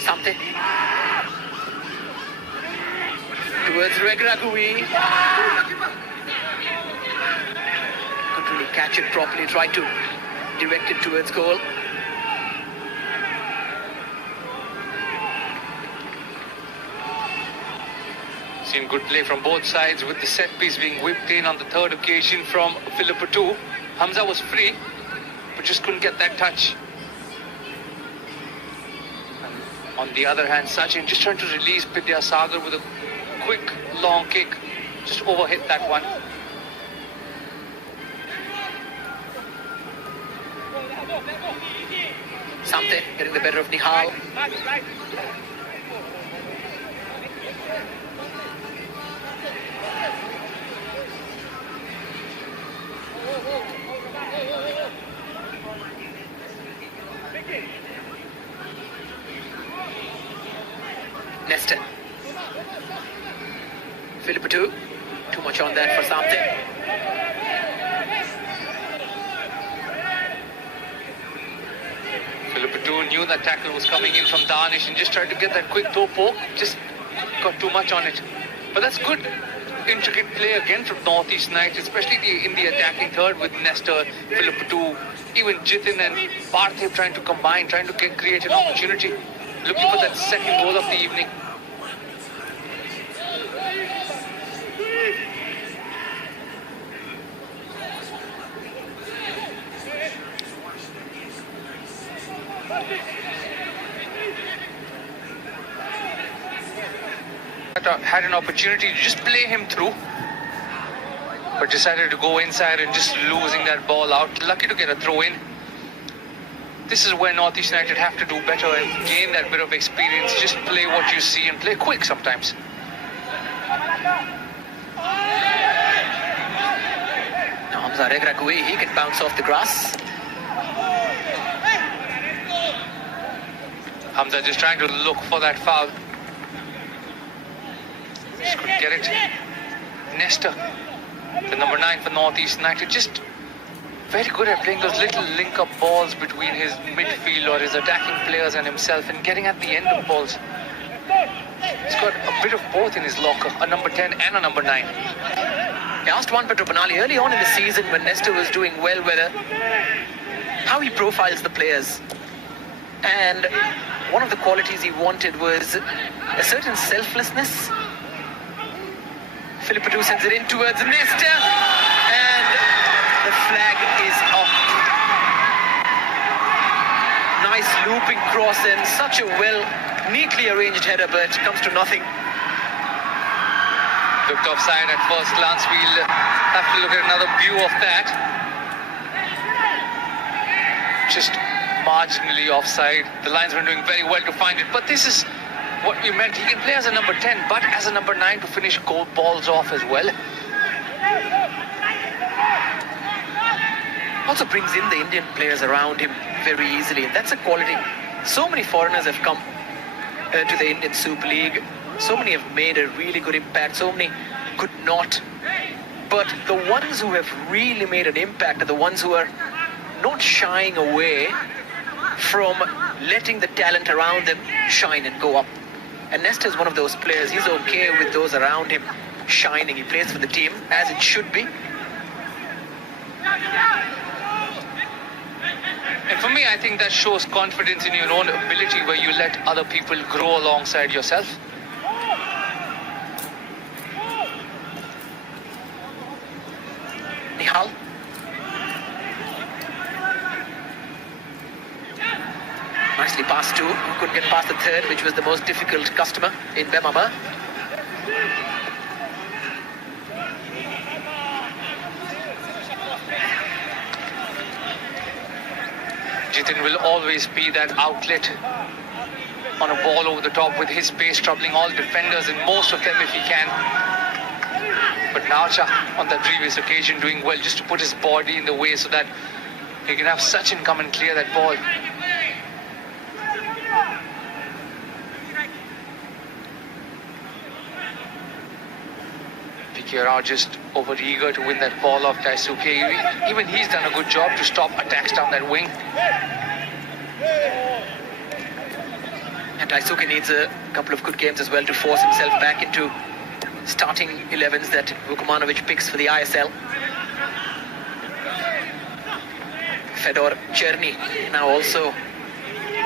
Something. Towards Regragui. Couldn't really catch it properly. Tried to direct it towards goal. Seen good play from both sides with the set piece being whipped in on the third occasion from Philippa too. Hamza was free, but just couldn't get that touch. And on the other hand, Sachin just trying to release Vidya Sagar with a quick long kick. Just overhit that one. Something getting the better of Nihal. Nesta. Philippa too. Too much on that for something. Philippa too knew that tackle was coming in from Danish and just tried to get that quick toe poke. Just got too much on it. But that's good intricate play again from Northeast United, especially in the attacking third with Nestor, Philippa too, even Jitin and Parthiv trying to combine, trying to create an opportunity. Looking for that second goal of the evening. Had an opportunity to just play him through, but decided to go inside and just losing that ball out. Lucky to get a throw in. This is where Northeast United have to do better and gain that bit of experience. Just play what you see and play quick sometimes. Now Hamza Regragui, he can bounce off the grass. Hamza just trying to look for that foul. Just couldn't get it. Nesta, the number 9 for Northeast United, just very good at playing those little link-up balls between his midfield or his attacking players and himself and getting at the end of balls. He's got a bit of both in his locker, a number 10 and a number 9. I asked Juan Pedro Benali early on in the season when Nesta was doing well whether how he profiles the players. And one of the qualities he wanted was a certain selflessness. Philippa too sends it in towards Nesta, and the flag is up. Nice looping cross and such a neatly arranged header, but comes to nothing. Looked offside at first glance. We'll have to look at another view of that. Just marginally offside. The linesman doing very well to find it, but this is what we meant. He can play as a number 10, but as a number 9 to finish goal balls off as well. Also brings in the Indian players around him very easily, and that's a quality. So many foreigners have come to the Indian Super League. So many have made a really good impact. So many could not. But the ones who have really made an impact are the ones who are not shying away from letting the talent around them shine and go up. And Nesta is one of those players. He's okay with those around him shining. He plays for the team as it should be. And for me, I think that shows confidence in your own ability where you let other people grow alongside yourself. Nihal. Nicely passed to, who couldn't get past the third, which was the most difficult customer in Bemama. Jitin will always be that outlet on a ball over the top with his pace, troubling all defenders and most of them if he can. But Naucha on that previous occasion doing well just to put his body in the way so that he can have Sachin come and clear that ball. Are just over eager to win that ball off Daisuke. Even he's done a good job to stop attacks down that wing. And Daisuke needs a couple of good games as well to force himself back into starting 11s that Vukomanovic picks for the ISL. Fedor Cherny, now also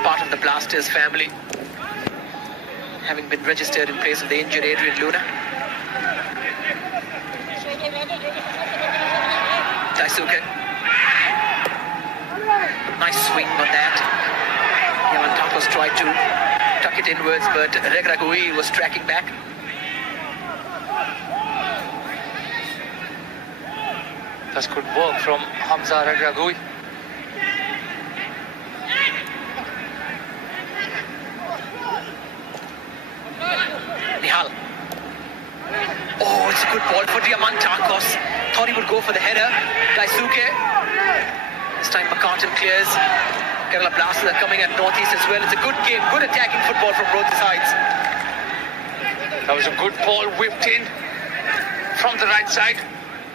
part of the Blasters family, having been registered in place of the injured Adrian Luna. Daisuke. Nice swing on that. Yamantakos tried to tuck it inwards, but Regragui was tracking back. That's good work from Hamza Regragui. Nihal. Oh, it's a good ball for Diamantakos. Thought he would go for the header. Daisuke. This time McCartan clears. Kerala Blasters are coming at Northeast as well. It's a good game, good attacking football from both sides. That was a good ball whipped in from the right side.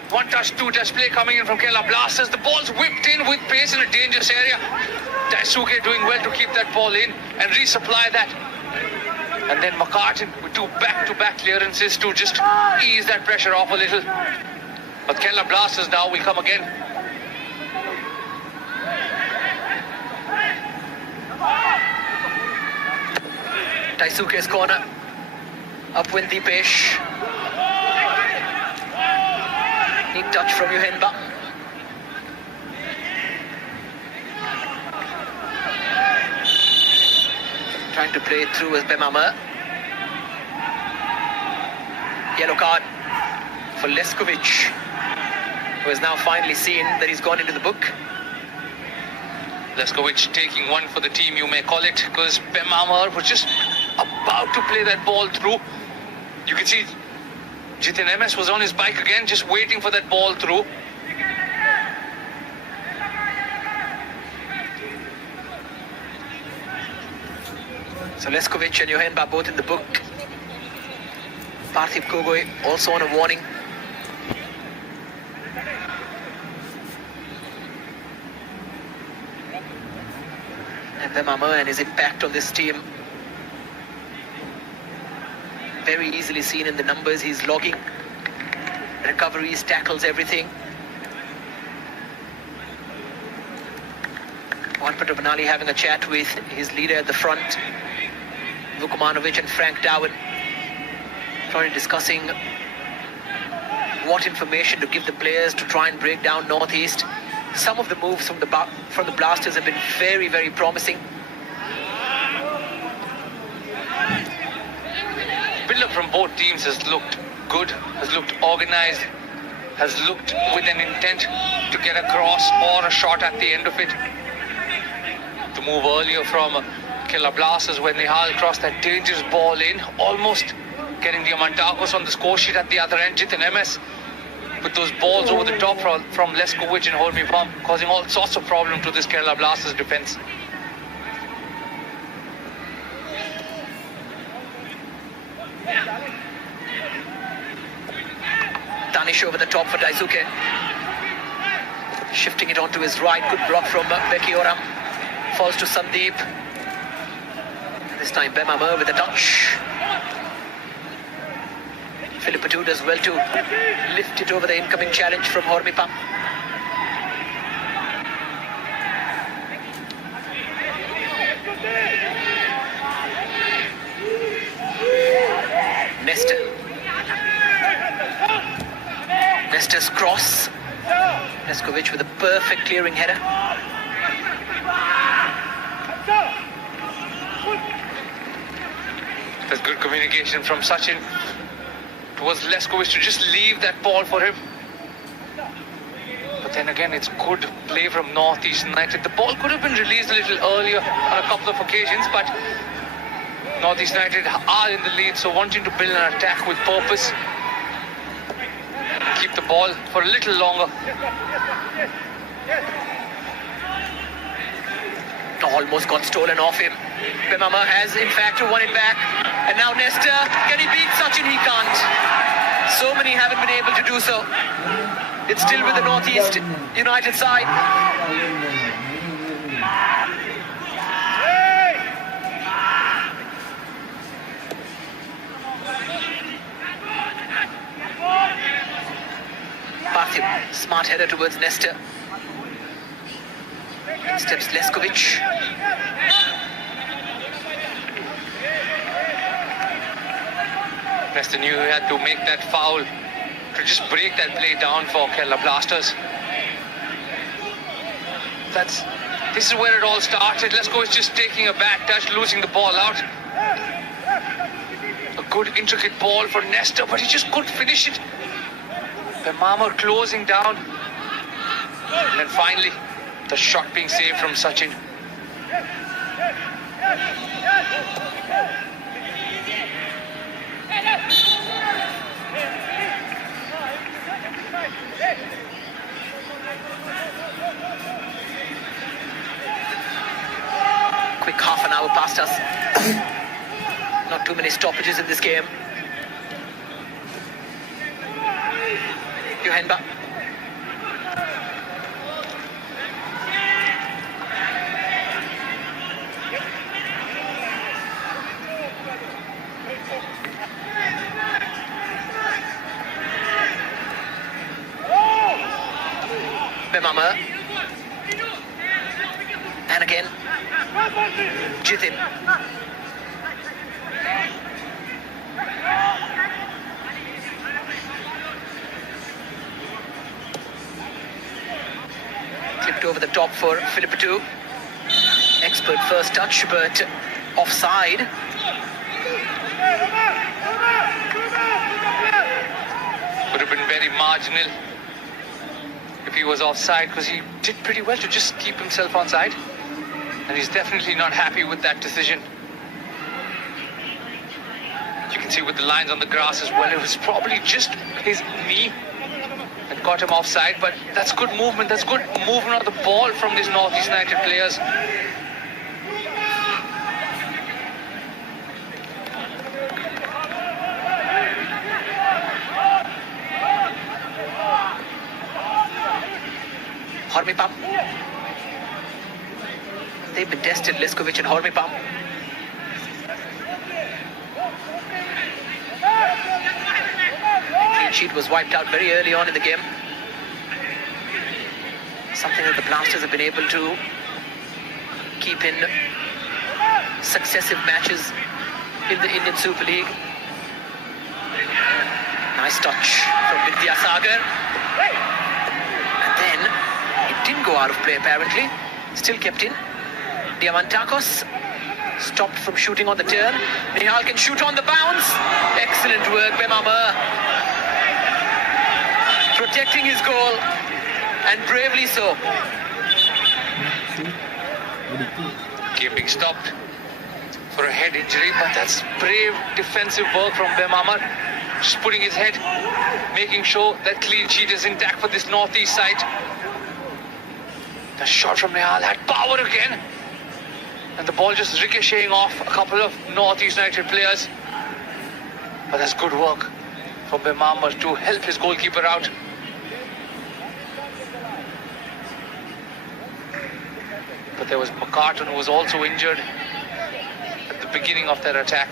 One touch, two touch play coming in from Kerala Blasters. The ball's whipped in with pace in a dangerous area. Daisuke doing well to keep that ball in and resupply that. And then McCartan with two back-to-back clearances to just ease that pressure off a little. But Kerala Blasters now will come again. Daisuke's corner. Upwind Deepesh. Neat touch from Yuhenba. Trying to play it through as Bemama. Yellow card for Leskovic, who has now finally seen that he's gone into the book. Leskovic taking one for the team, you may call it, because Bemama was just about to play that ball through. You can see Jitin MS was on his bike again, just waiting for that ball through. So Leskovic and Yuhenba both in the book. Parthiv Gogoi also on a warning. And Bemama and his impact on this team, very easily seen in the numbers he's logging. Recoveries, tackles, everything. Juan Banali having a chat with his leader at the front, Vukomanovic and Frank Darwin, probably discussing what information to give the players to try and break down Northeast. Some of the moves from the Blasters have been very, very promising. Build-up from both teams has looked good, has looked organised, has looked with an intent to get a cross or a shot at the end of it. The move earlier from Kerala Blasters when Nihal crossed that dangerous ball in, almost getting the Diamantakos on the score sheet at the other end. Jitin MS with those balls over the top from Leskovic and Holmi Pump, causing all sorts of problems to this Kerala Blasters defence. Danish over the top for Daisuke. Shifting it onto his right. Good block from Becky Oram. Falls to Sandeep. This time Bemama with a touch. Philippatu does well to lift it over the incoming challenge from Hormipa. Nestor's cross. Leskovic with a perfect clearing header. There's good communication from Sachin towards Leskovic to just leave that ball for him. But then again, it's good play from Northeast United. The ball could have been released a little earlier on a couple of occasions, but Northeast United are in the lead, so wanting to build an attack with purpose. Keep the ball for a little longer. Almost got stolen off him. Bemama has in fact won it back. And now Nestor, can he beat Sachin? He can't. So many haven't been able to do so. It's still with the Northeast United side. Smart header towards Nesta. Steps Leskovic. Nesta knew he had to make that foul to just break that play down for Kerala Blasters. This is where it all started. Leskovic just taking a bad touch, losing the ball out. A good intricate ball for Nesta, but he just couldn't finish it. Bemama closing down. And then finally, the shot being saved from Sachin. Quick half an hour past us. Not too many stoppages in this game. Johanba. Bemama. And again. Jitin. Clipped over the top for Philippatu. Expert first touch, but offside. Would have been very marginal if he was offside, because he did pretty well to just keep himself onside. And he's definitely not happy with that decision. You can see with the lines on the grass as well, it was probably just his knee that got him offside, but that's good movement. That's good movement of the ball from these North East United players. Hormipam. They've been tested, Leskovic and Hormipam. The clean sheet was wiped out very early on in the game. Something that the Blasters have been able to keep in successive matches in the Indian Super League. Nice touch from Vidyasagar. And then it didn't go out of play apparently. Still kept in. Diamantakos stopped from shooting on the turn. Nihal can shoot on the bounce. Excellent work, Bemama. Protecting his goal, and bravely so. Game being stopped for a head injury, but that's brave defensive work from Bemama. Just putting his head, making sure that clean sheet is intact for this northeast side. The shot from Nihal had power again. And the ball just ricocheting off a couple of North East United players. But that's good work from Bemama to help his goalkeeper out. But there was McCartan, who was also injured at the beginning of that attack.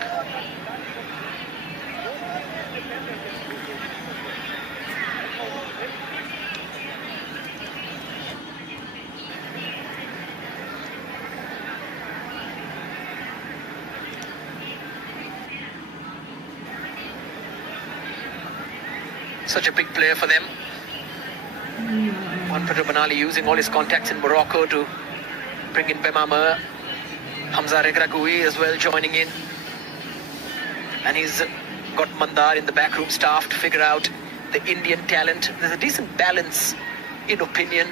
Such a big player for them. Juan Pedro Benali using all his contacts in Morocco to bring in Bemama. Hamza Regragui as well joining in. And he's got Mandar in the backroom staff to figure out the Indian talent. There's a decent balance, in opinion,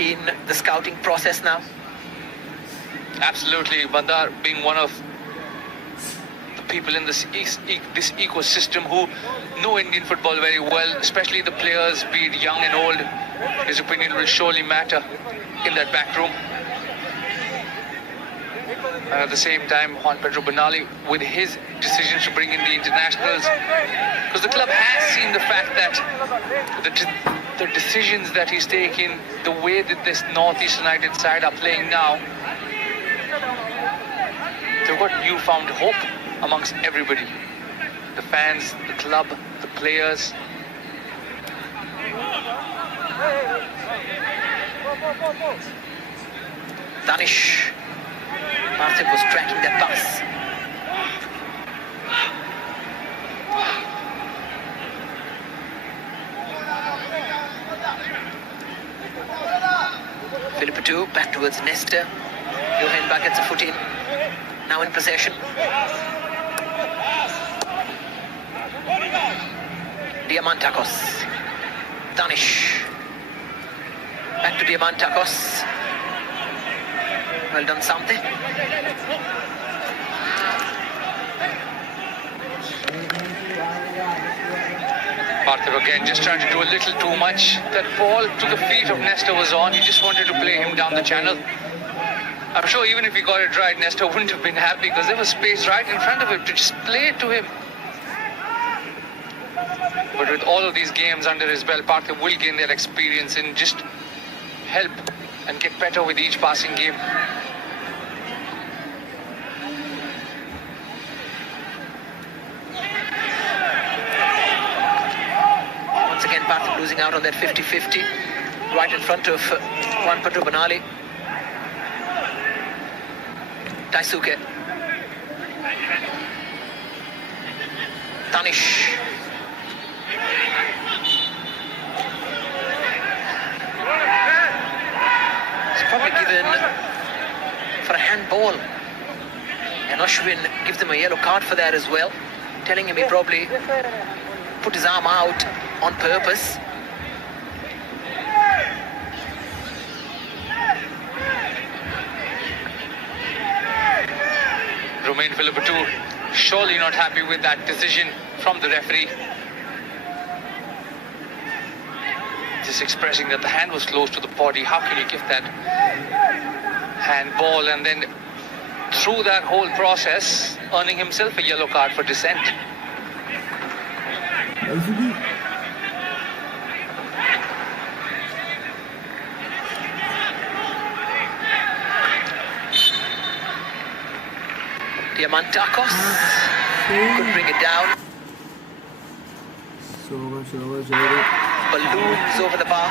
in the scouting process now. Absolutely. Mandar being one of the people in this ecosystem who know Indian football very well, especially the players, be it young and old. His opinion will surely matter in that back room. And at the same time, Juan Pedro Benali, with his decisions to bring in the internationals, because the club has seen the fact that the decisions that he's taking, the way that this North East United side are playing now, they've got newfound hope amongst everybody. The fans, the club, the players. Danish. Parthiv was tracking that pass. Philippou back towards Nesta. Johan back gets a foot in. Now in possession. Diamantakos. Danish. Back to Diamantakos. Well done, Samte. Parthiv again just trying to do a little too much. That ball to the feet of Nesta was on. He just wanted to play him down the channel. I'm sure even if he got it right, Nesta wouldn't have been happy because there was space right in front of him to just play it to him. But with all of these games under his belt, Parthiv will gain that experience and just help and get better with each passing game. Once again, Parthiv losing out on that 50-50 right in front of Juan Pedro Banali. Daisuke. Danish. It's probably given for a handball. And Ashwin gives him a yellow card for that as well, telling him he probably put his arm out on purpose. Romain Philippou surely not happy with that decision from the referee. Just expressing that the hand was close to the body. How can you give that handball and then through that whole process earning himself a yellow card for dissent? Diamantakos could bring it down. Balloons over the bar.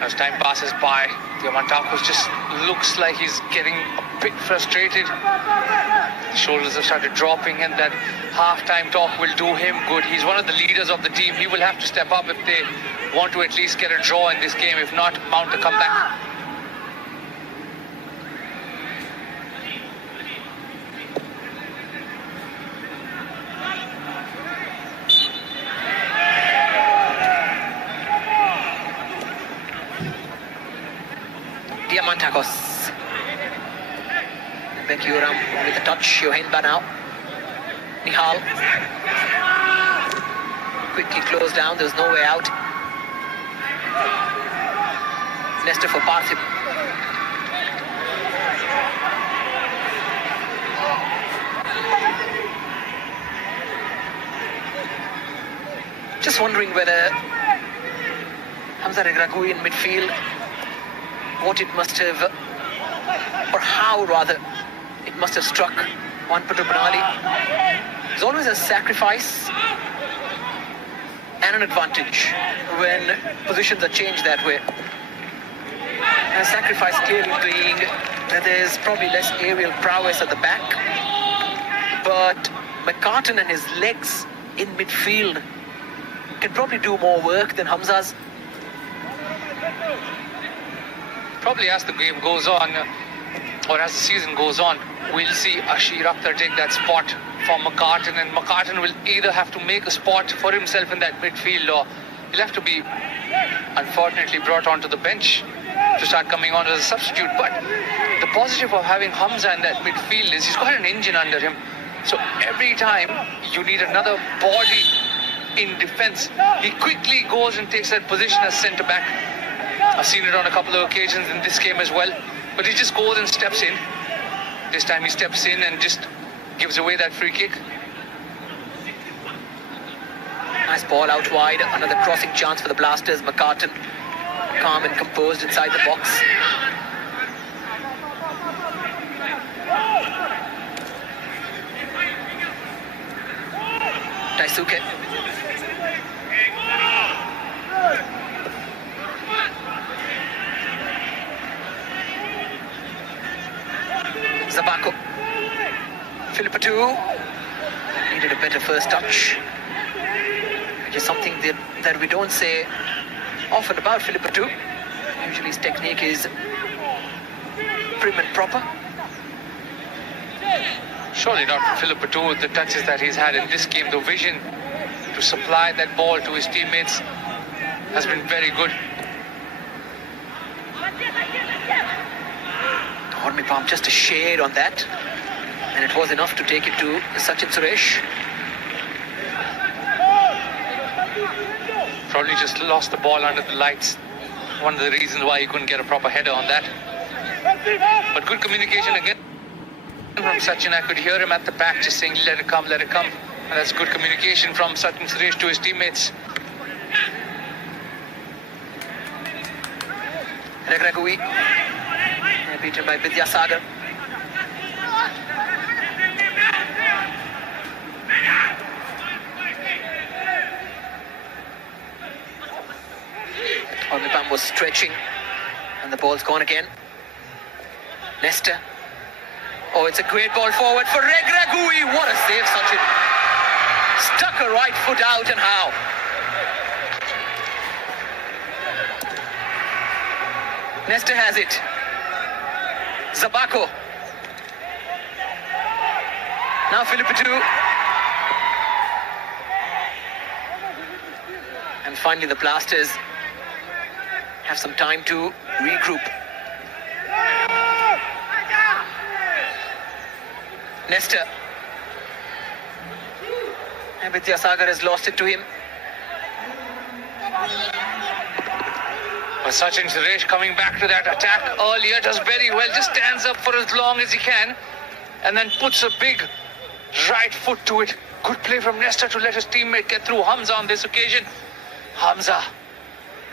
As time passes by, Diamantakos just looks like he's getting a bit frustrated. The shoulders have started dropping and that half-time talk will do him good. He's one of the leaders of the team. He will have to step up if they want to at least get a draw in this game. If not, mount a comeback. Diamantakos. Bekuram with a touch. Johan now. Nihal. Quickly closed down. There's no way out. Nesta for Parthiv. Just wondering whether Hamza Regragui in midfield, what it must have, or how rather, it must have struck Juan Pedro Banali. There's always a sacrifice and an advantage when positions are changed that way. And a sacrifice clearly being that there's probably less aerial prowess at the back, but McCartan and his legs in midfield can probably do more work than Hamza's. Probably as the game goes on, or as the season goes on, we'll see Ashir Akhtar take that spot for McCartan, and McCartan will either have to make a spot for himself in that midfield, or he'll have to be, unfortunately, brought onto the bench to start coming on as a substitute. But the positive of having Hamza in that midfield is he's got an engine under him. So every time you need another body in defense, he quickly goes and takes that position as centre-back. I've seen it on a couple of occasions in this game as well. But he just goes and steps in. This time he steps in and just gives away that free kick. Nice ball out wide. Another crossing chance for the Blasters. McCartan calm and composed inside the box. Daisuke. Zabako. Filipatu needed a better first touch. Which is something that we don't say often about Filipatu. Usually his technique is prim and proper. Surely not Filipatu with the touches that he's had in this game. The vision to supply that ball to his teammates has been very good. Turnip just a shade on that, and it was enough to take it to Sachin Suresh. Probably just lost the ball under the lights. One of the reasons why he couldn't get a proper header on that. But good communication again from Sachin. I could hear him at the back just saying, let it come, let it come. And that's good communication from Sachin Suresh to his teammates. Regragui, beaten by Vidyasagar. Turnip was stretching, and the ball's gone again. Nesta. Oh, it's a great ball forward for Regragui. What a save, Sachin. Stuck her right foot out, and how? Nesta has it. Zabako. Now Filipatu. And finally the Blasters have some time to regroup. Nesta. And Vidyasagar has lost it to him. But Sachin Suresh coming back to that attack earlier does very well. Just stands up for as long as he can and then puts a big right foot to it. Good play from Nesta to let his teammate get through Hamza on this occasion. Hamza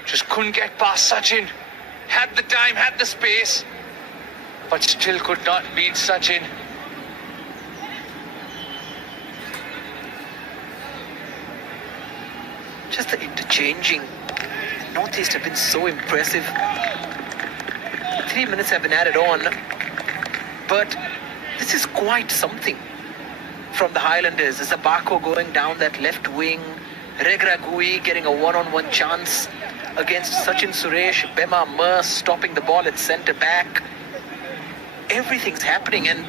just couldn't get past Sachin. Had the time, had the space, but still could not beat Sachin. Just the interchanging. Northeast have been so impressive. 3 minutes have been added on, but this is quite something from the Highlanders. Zabako going down that left wing, Regragui getting a one-on-one chance against Sachin Suresh, Bema Mer stopping the ball at centre back. Everything's happening, and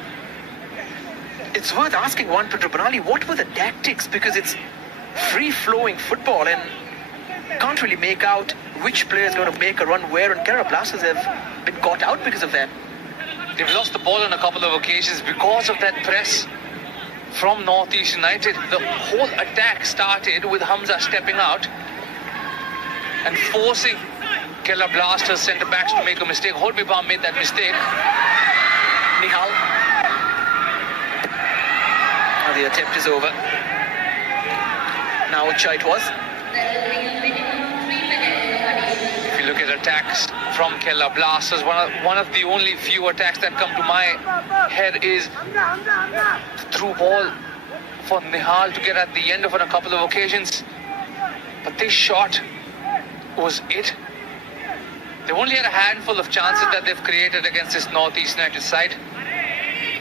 it's worth asking Juan Pedro Bonali, what were the tactics? Because it's free-flowing football, and can't really make out which player is going to make a run where, and Kerala Blasters have been caught out because of that. They've lost the ball on a couple of occasions because of that press from Northeast United. The whole attack started with Hamza stepping out and forcing Kerala Blasters centre-backs to make a mistake. Holbibam made that mistake. Nihal. Now the attempt is over. Now Ucha it was. If you look at attacks from Kerala Blasters, one of the only few attacks that come to my head is the through ball for Nihal to get at the end of it on a couple of occasions. But this shot was it. They've only had a handful of chances that they've created against this Northeast United side.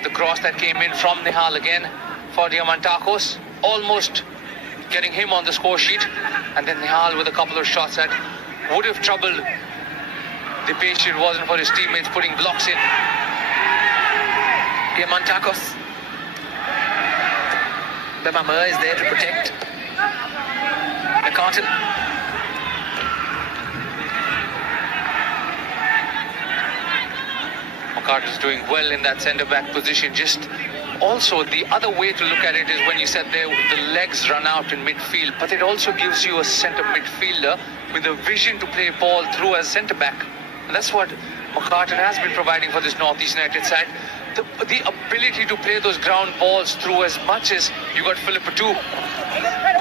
The cross that came in from Nihal again for Diamantakos, almost getting him on the score sheet, and then Nihal with a couple of shots that would have troubled the pace it wasn't for his teammates putting blocks in. Diamantakos. Bemama is there to protect. McCartan. McCartan is doing well in that centre-back position. Just also the other way to look at it is when you said there the legs run out in midfield, but it also gives you a centre midfielder with a vision to play ball through as centre-back. And that's what McCartan has been providing for this Northeast United side. The ability to play those ground balls through, as much as you got Filipatu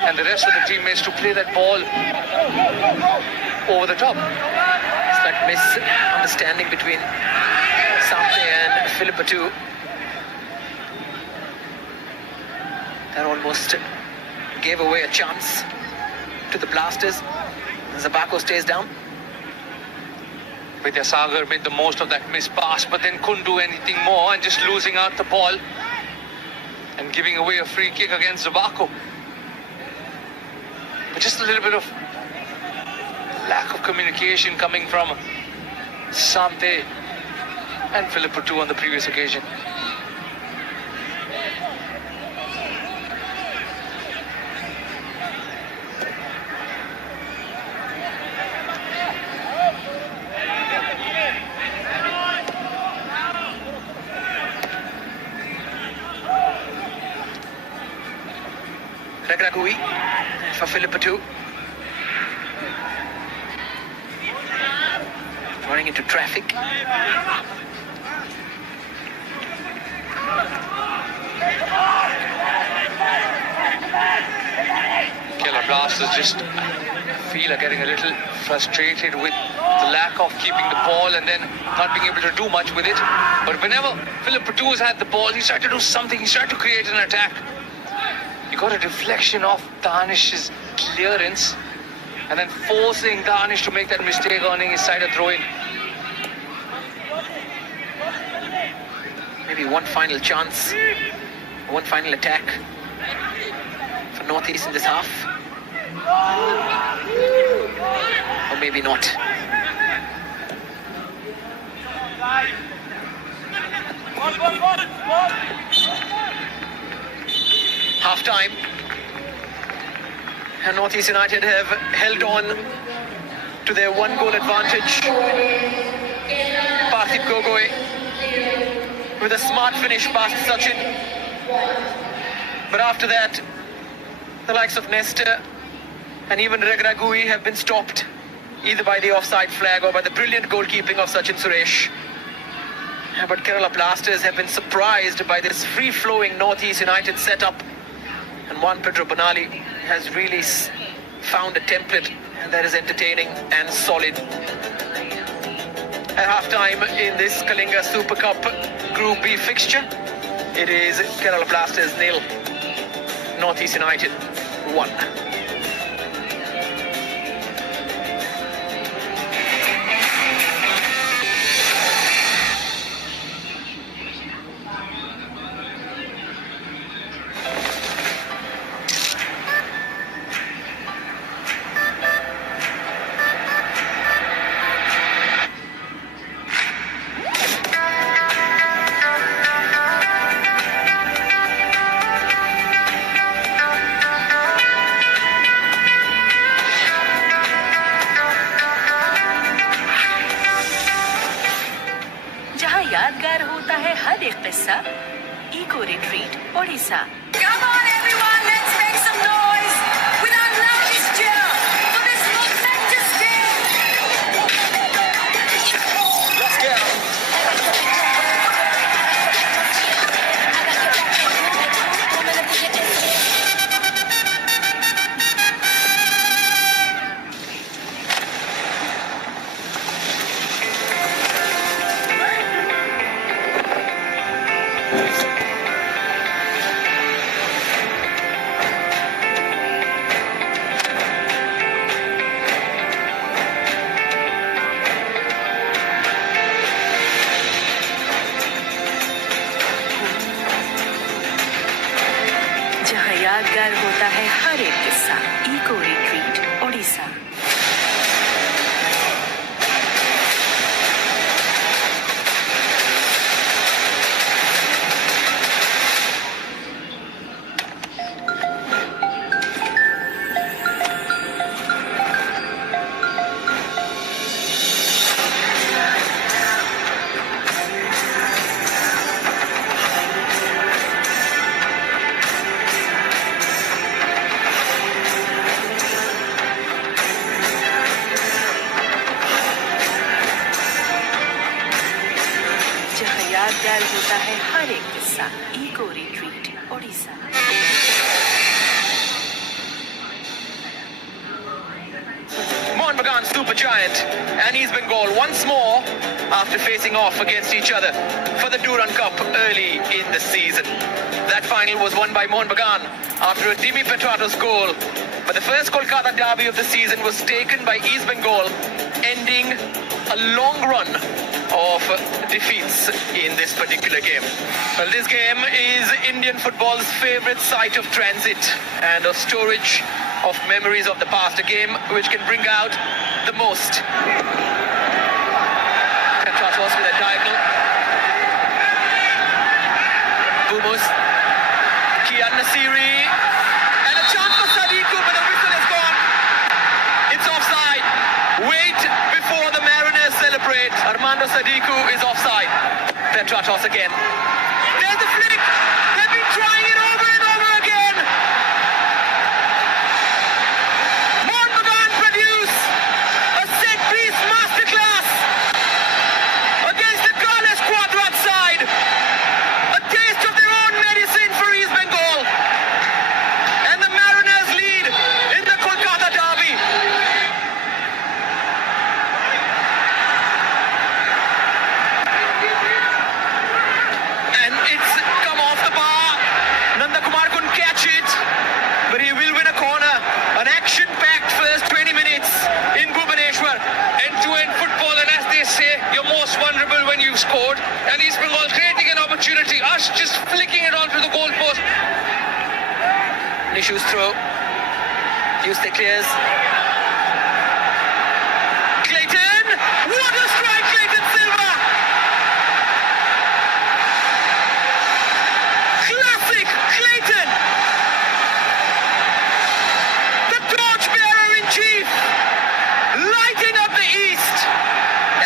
and the rest of the teammates to play that ball over the top. It's that misunderstanding between Samte and Filipatu. That almost gave away a chance to the Blasters. Zabako stays down. Vidyasagar made the most of that missed pass, but then couldn't do anything more and just losing out the ball and giving away a free kick against Zabako. But just a little bit of lack of communication coming from Sante and Philip Putu on the previous occasion. Regragui for Philip Putu. Running into traffic. Kerala Blasters just feel are getting a little frustrated with the lack of keeping the ball and then not being able to do much with it. But whenever Philip Putu has had the ball, he's tried to do something, he's tried to create an attack. He got a deflection off Danish's clearance and then forcing Danish to make that mistake, earning his side a throw-in. Maybe one final chance, one final attack for Northeast in this half. Or maybe not. Half time. And Northeast United have held on to their one goal advantage. Parthip Gogoi with a smart finish past Sachin. But after that, the likes of Nestor and even Regragui have been stopped either by the offside flag or by the brilliant goalkeeping of Sachin Suresh. But Kerala Blasters have been surprised by this free-flowing Northeast United setup. And Juan Pedro Bonali has really found a template that is entertaining and solid. At half-time in this Kalinga Super Cup Group B fixture, it is Kerala Blasters 0, Northeast United 1. यादगार होता है हर एक किस्सा eco retreat Odisha Come on everyone, let's make some noise with our loudest cheer for this momentous day. Let's go. जहां यादगार होता है हर एक किस्सा इको रिट्रीट ओडिशा यादगार होता है हर एक किस्सा eco retreat Odisha Mohun Bagan super giant and East Bengal once more after facing off against each other for the Duran Cup early in the season. That final was won by Mohun Bagan after a Dimi Petratos goal. But the first Kolkata derby of the season was taken by East Bengal, ending a long run of defeats in this particular game. Well, this game is Indian football's favorite site of transit and of storage of memories of the past. A game which can bring out the most. Petratos with a diagonal. Bumus. Kian Nasiri. And a chance for Sadiku, but the whistle is gone. It's offside. Wait before the Mariners celebrate. Armando Sadiku is offside. Petratos again. There's the flick. They've been trying it over and over again. Monbagan produce a set-piece masterclass against the Carles Quadrat side. A taste of their own medicine for East Bengal. And the Mariners lead in the Kolkata derby. And it's come off the bar. Nanda Kumar couldn't catch it, but he will win a corner. An action-packed first 20 minutes in Bhubaneswar. End-to-end football, and as they say, you're most vulnerable when you've scored. And East Bengal creating an opportunity. Us just flicking it onto the goalpost. Nishu's throw. Houston clears. Clayton! What a strike, Clayton Silva! Classic Clayton! The torchbearer in chief, lighting up the East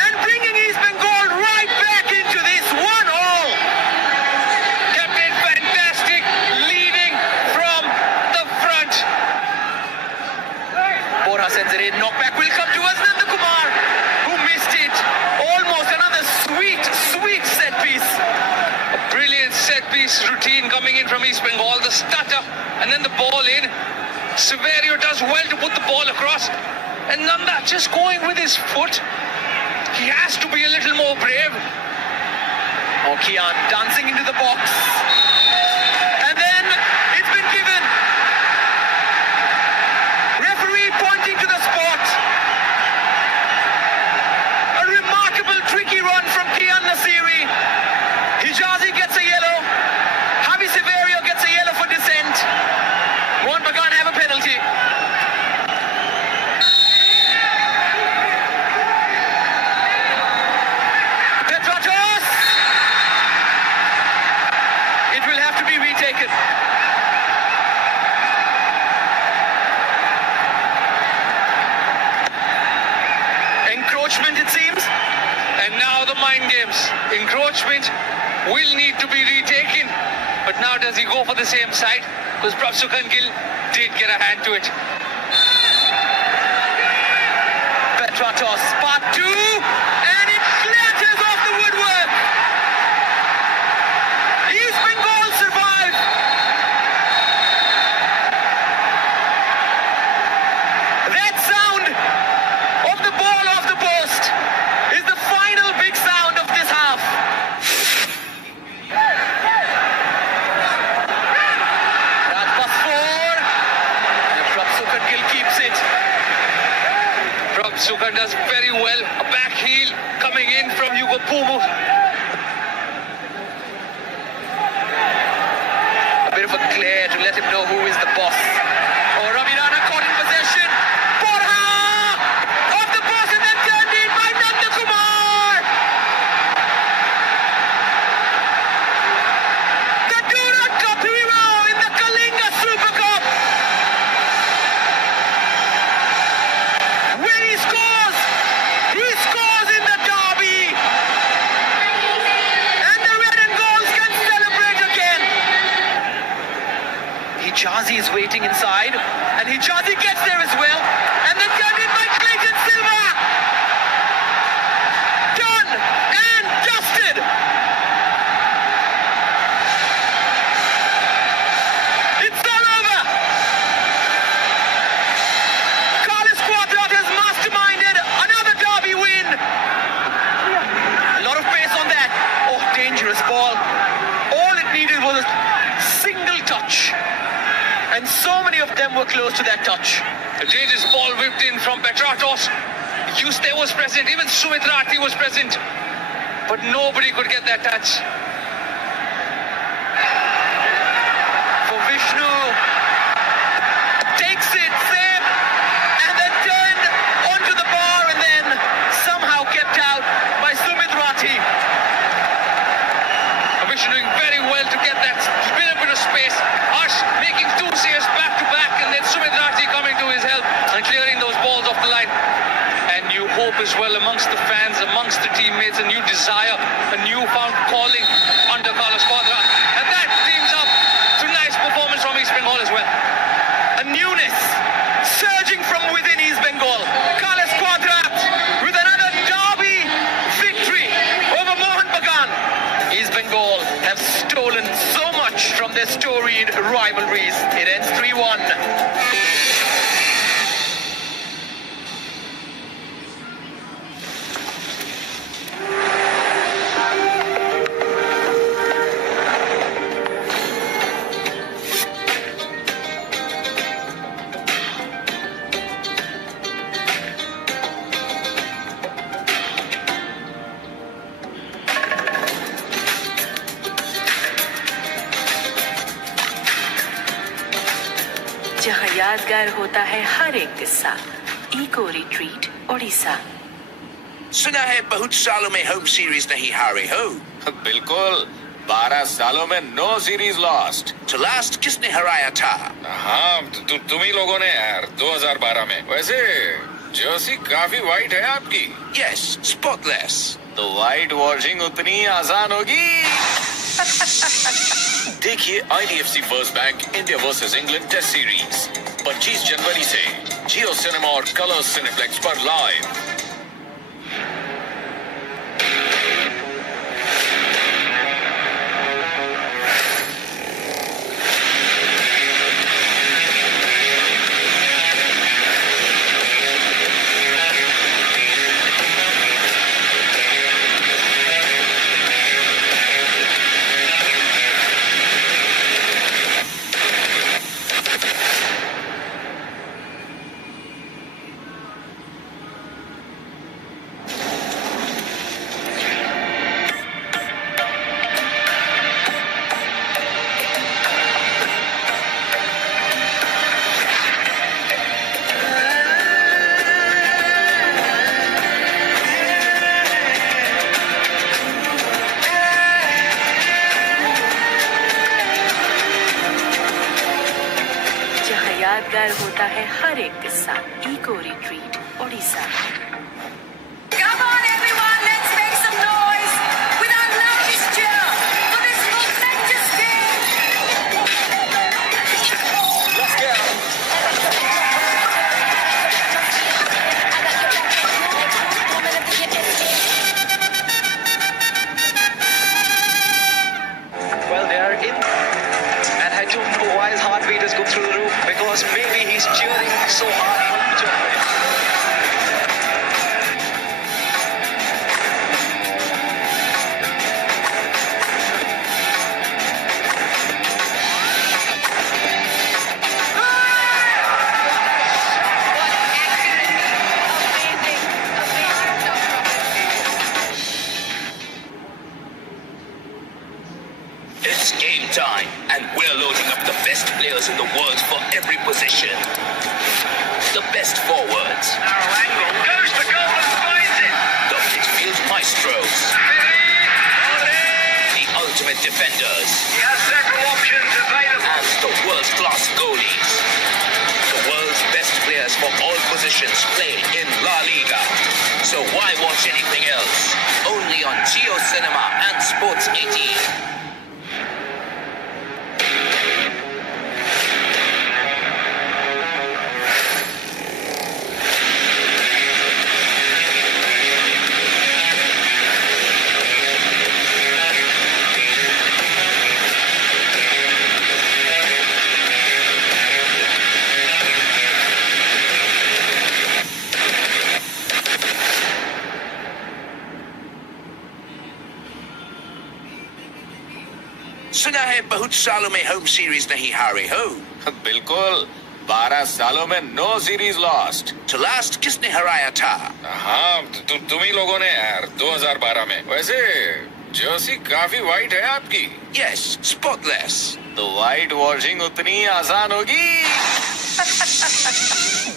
and bringing East Bengal right back into this 1-all. Captain fantastic, leading from the front. Bora sends it in. Knockback will come to us. Nanda Kumar, who missed it. Almost another sweet, sweet set piece. A brilliant set-piece routine coming in from East Bengal. The stutter and then the ball in. Severio does well to put the ball across. And Nanda just going with his foot. He has to be a little more brave. Oh, Kian dancing into the box. And then it's been given. Referee pointing to the spot. A remarkable tricky run from Kian Nasiri. Hijazi gets a yellow. Javi Severio gets a yellow for dissent. Monbagan have a penalty. Petratos! It will have to be retaken. Encroachment, it seems. And now the mind games. Encroachment will need to be retaken. But now does he go for the same side? Because Prabsukan Gill did get a hand to it. Petratos, part 2, and it clatters off the woodwork. East Bengal survive. That sound of the ball off the post is the final big sound of this half. That's plus 4. And Prabsukan Gill keeps it. Prabsukan does very well. A back heel coming in from Hugo Pumu. A bit of a glare to let him know who is the boss. Oh, Ravirana caught in possession. Borja! Off the post and then turned in by Nanda Kumar. The Durand Cup hero in the Kalinga Super Cup. When he scores in the derby. And the red and golds can celebrate again. Hijazi is waiting inside, and Hijazi gets there as well, and then turned in by Clayton Silva. Done and dusted. It's all over. Carles Quadrat has masterminded another derby win. A lot of pace on that. Oh, dangerous ball. All it needed was a single touch. And so many of them were close to that touch. The dangerous ball whipped in from Petratos. Yuste was present, even Sumit Rathi was present, but nobody could get that touch. For Vishnu, takes it, save, and then turned onto the bar and then somehow kept out by Sumit Rathi. Vishnu doing very well to get that bit of space. Harsh making two saves back to back, and then Sumit Rathi coming to his help and clearing those balls off the line. And new hope as well amongst the fans, amongst the teammates, a new desire, a newfound calling under Carlos Quadra. And that teams up to nice performance from East Bengal as well. A newness surging from within East Bengal. Carlos Quadrat with another derby victory over Mohan Bagan. East Bengal have stolen so much from their storied rivalries. It ends 3-1. जहां यादगार होता है हर एक किस्सा। Eco retreat Orissa. सुना है बहुत सालों में होम सीरीज नहीं हारे हो। बिल्कुल 12 सालों में नो सीरीज लॉस्ट। तो लास्ट किसने हराया था? हाँ तुम ही लोगों ने यार 2012 में। वैसे जर्सी काफी वाइट है आपकी। Yes, spotless. तो वाइट वॉशिंग उतनी आसान होगी। देखिए IDFC first bank India versus England test series 25 जनवरी से जियो सिनेमा और कलर्स सिनेप्लेक्स पर लाइव। यादगार होता है हर एक किस्सा। Eco retreat Orissa. Come on, everyone, let's make some noise with our loudest cheer for this momentous day. Let's go. Well, they are in, and I don't know why his heartbeat has gone through the roof, because maybe he's cheering so hard for each other. It's game time, and we're loading up the best players in the world for every position. The best forwards. Narrow angle. Goes to goal and finds it. The midfield maestros. The ultimate defenders. He has several options available. And the world-class goalies. The world's best players for all positions play in La Liga. So why watch anything else? Only on Geo Cinema and Sports 18. सुना है बहुत सालों में home series नहीं हारे हो। बिल्कुल 12 सालों में नो सीरीज लॉस्ट। तो लास्ट किसने हराया था? हाँ, तुम ही लोगों ने यार 2012 में। वैसे जर्सी काफी वाइट है आपकी। Yes, spotless. तो वाइट वॉशिंग उतनी आसान होगी।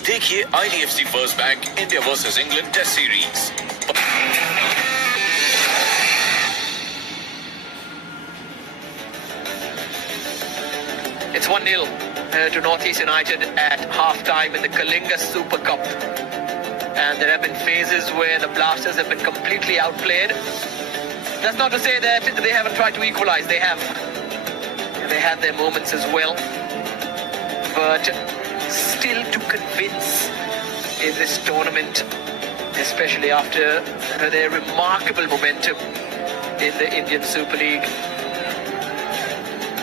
देखिए IDFC first bank India versus England test series. It's 1-0 to Northeast United at half-time in the Kalinga Super Cup. And there have been phases where the Blasters have been completely outplayed. That's not to say that they haven't tried to equalize. They have. They had their moments as well. But still to convince in this tournament, especially after their remarkable momentum in the Indian Super League.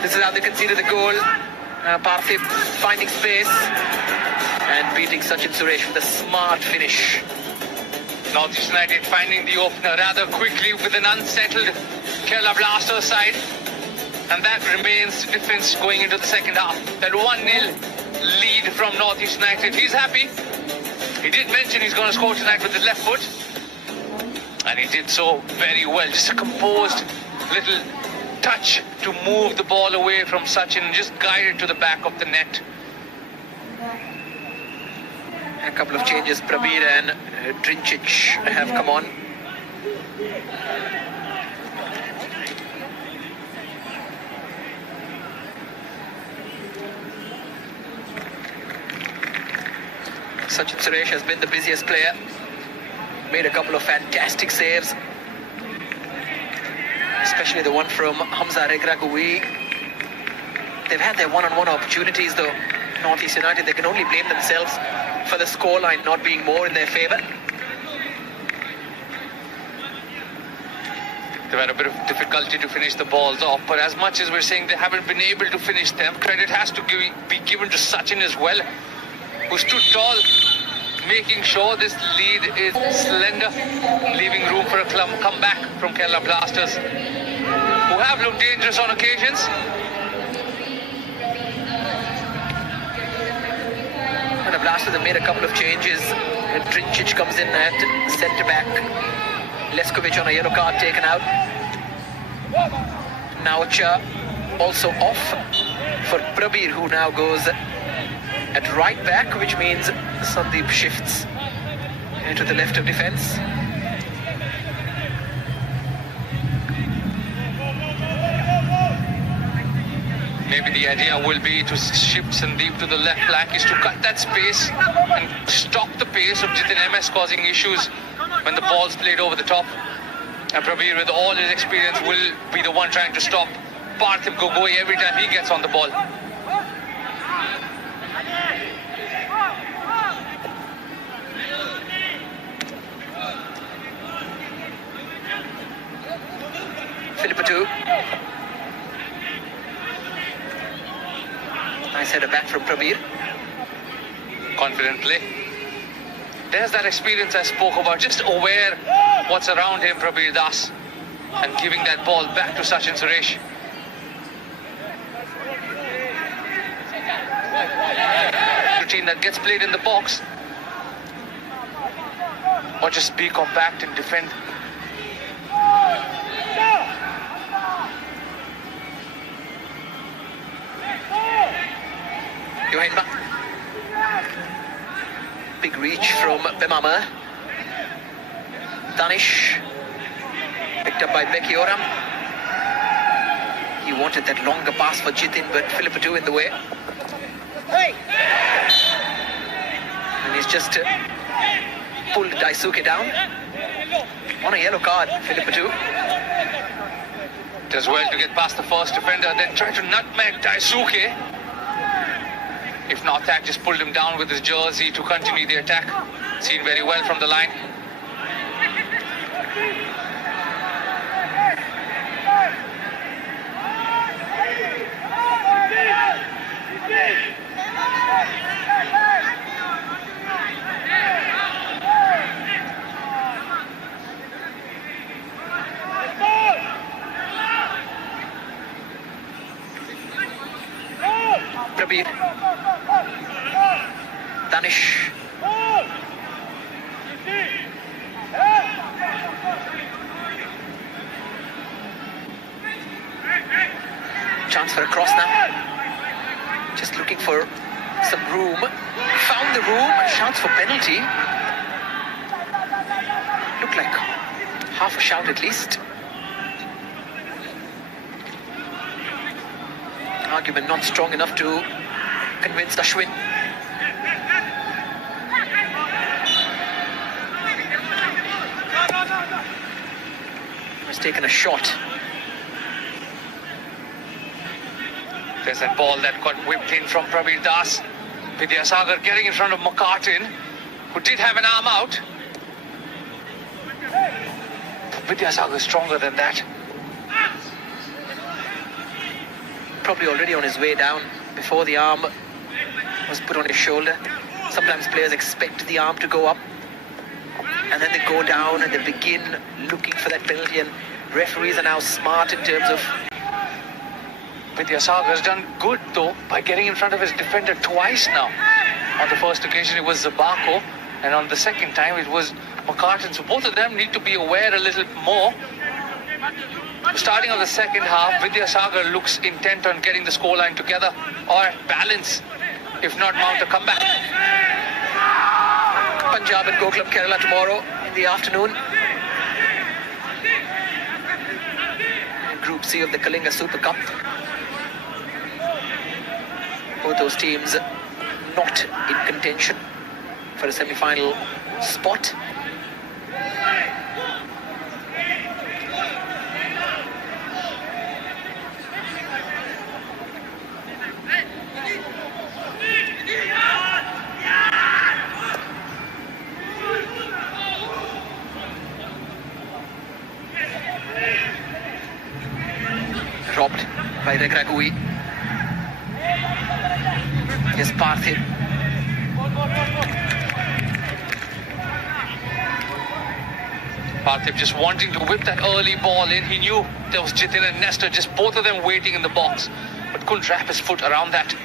This is how they conceded the goal. Parthiv finding space and beating Sachin Suresh with a smart finish. Northeast United finding the opener rather quickly with an unsettled Kerala Blasters side. And that remains defense going into the second half. That 1-0 lead from Northeast United. He's happy. He did mention he's going to score tonight with his left foot. And he did so very well. Just a composed little touch to move the ball away from Sachin and just guide it to the back of the net. A couple of changes. Prabir and Trincic have come on. Sachin Suresh has been the busiest player. Made a couple of fantastic saves. Especially the one from Hamza Regragui. They've had their one-on-one opportunities though. Northeast United, they can only blame themselves for the scoreline not being more in their favour. They've had a bit of difficulty to finish the balls off, but as much as we're saying they haven't been able to finish them, credit has to be given to Sachin as well, who stood tall, making sure this lead is slender, leaving room for a comeback from Kerala Blasters, who have looked dangerous on occasions. And the Blasters have made a couple of changes. And Trincic comes in at centre-back. Leskovic on a yellow card taken out. Watc also off for Prabir, who now goes at right back, which means Sandeep shifts into the left of defence. Maybe the idea will be to shift Sandeep to the left flank, is to cut that space and stop the pace of Jitin MS causing issues when the ball's played over the top. And Prabir, with all his experience, will be the one trying to stop Parthiv Gogoi every time he gets on the ball. Philippatu. Nice header back from Prabir. Confidently. There's that experience I spoke about, just aware what's around him, Prabir Das, and giving that ball back to Sachin Suresh. Routine that gets played in the box, or just be compact and defend. Johanna. Big reach from Bemama. Danish. Picked up by Becky Oram. He wanted that longer pass for Jitin, but Philippatu in the way. And he's just pulled Daisuke down. On a yellow card, Philippatu. Does well to get past the first defender, then try to nutmeg Daisuke. If not, Tag just pulled him down with his jersey to continue the attack. Seen very well from the line. Prabir. Danish. Chance for a cross now. Just looking for some room. Found the room. Shouts for penalty. Looked like half a shout at least. Argument not strong enough to convince Ashwin. Has taken a shot. There's that ball that got whipped in from Prabir Das. Vidyasagar getting in front of McCartan, who did have an arm out. Vidyasagar is stronger than that. Probably already on his way down before the arm was put on his shoulder. Sometimes players expect the arm to go up and then they go down and they begin looking for that penalty, and referees are now smart in terms of... Vidyasagar has done good though by getting in front of his defender twice now. On the first occasion it was Zabako, and on the second time it was McCartan. So both of them need to be aware a little more. Starting of the second half, Vidyasagar looks intent on getting the scoreline together or at balance, if not mount a comeback. Punjab and Go Club Kerala tomorrow in the afternoon. Group C of the Kalinga Super Cup. Both those teams not in contention for a semi-final spot. Robbed by Regragui. Here's Parthiv. Parthiv just wanting to whip that early ball in. He knew there was Jitin and Nestor, just both of them waiting in the box, but couldn't wrap his foot around that.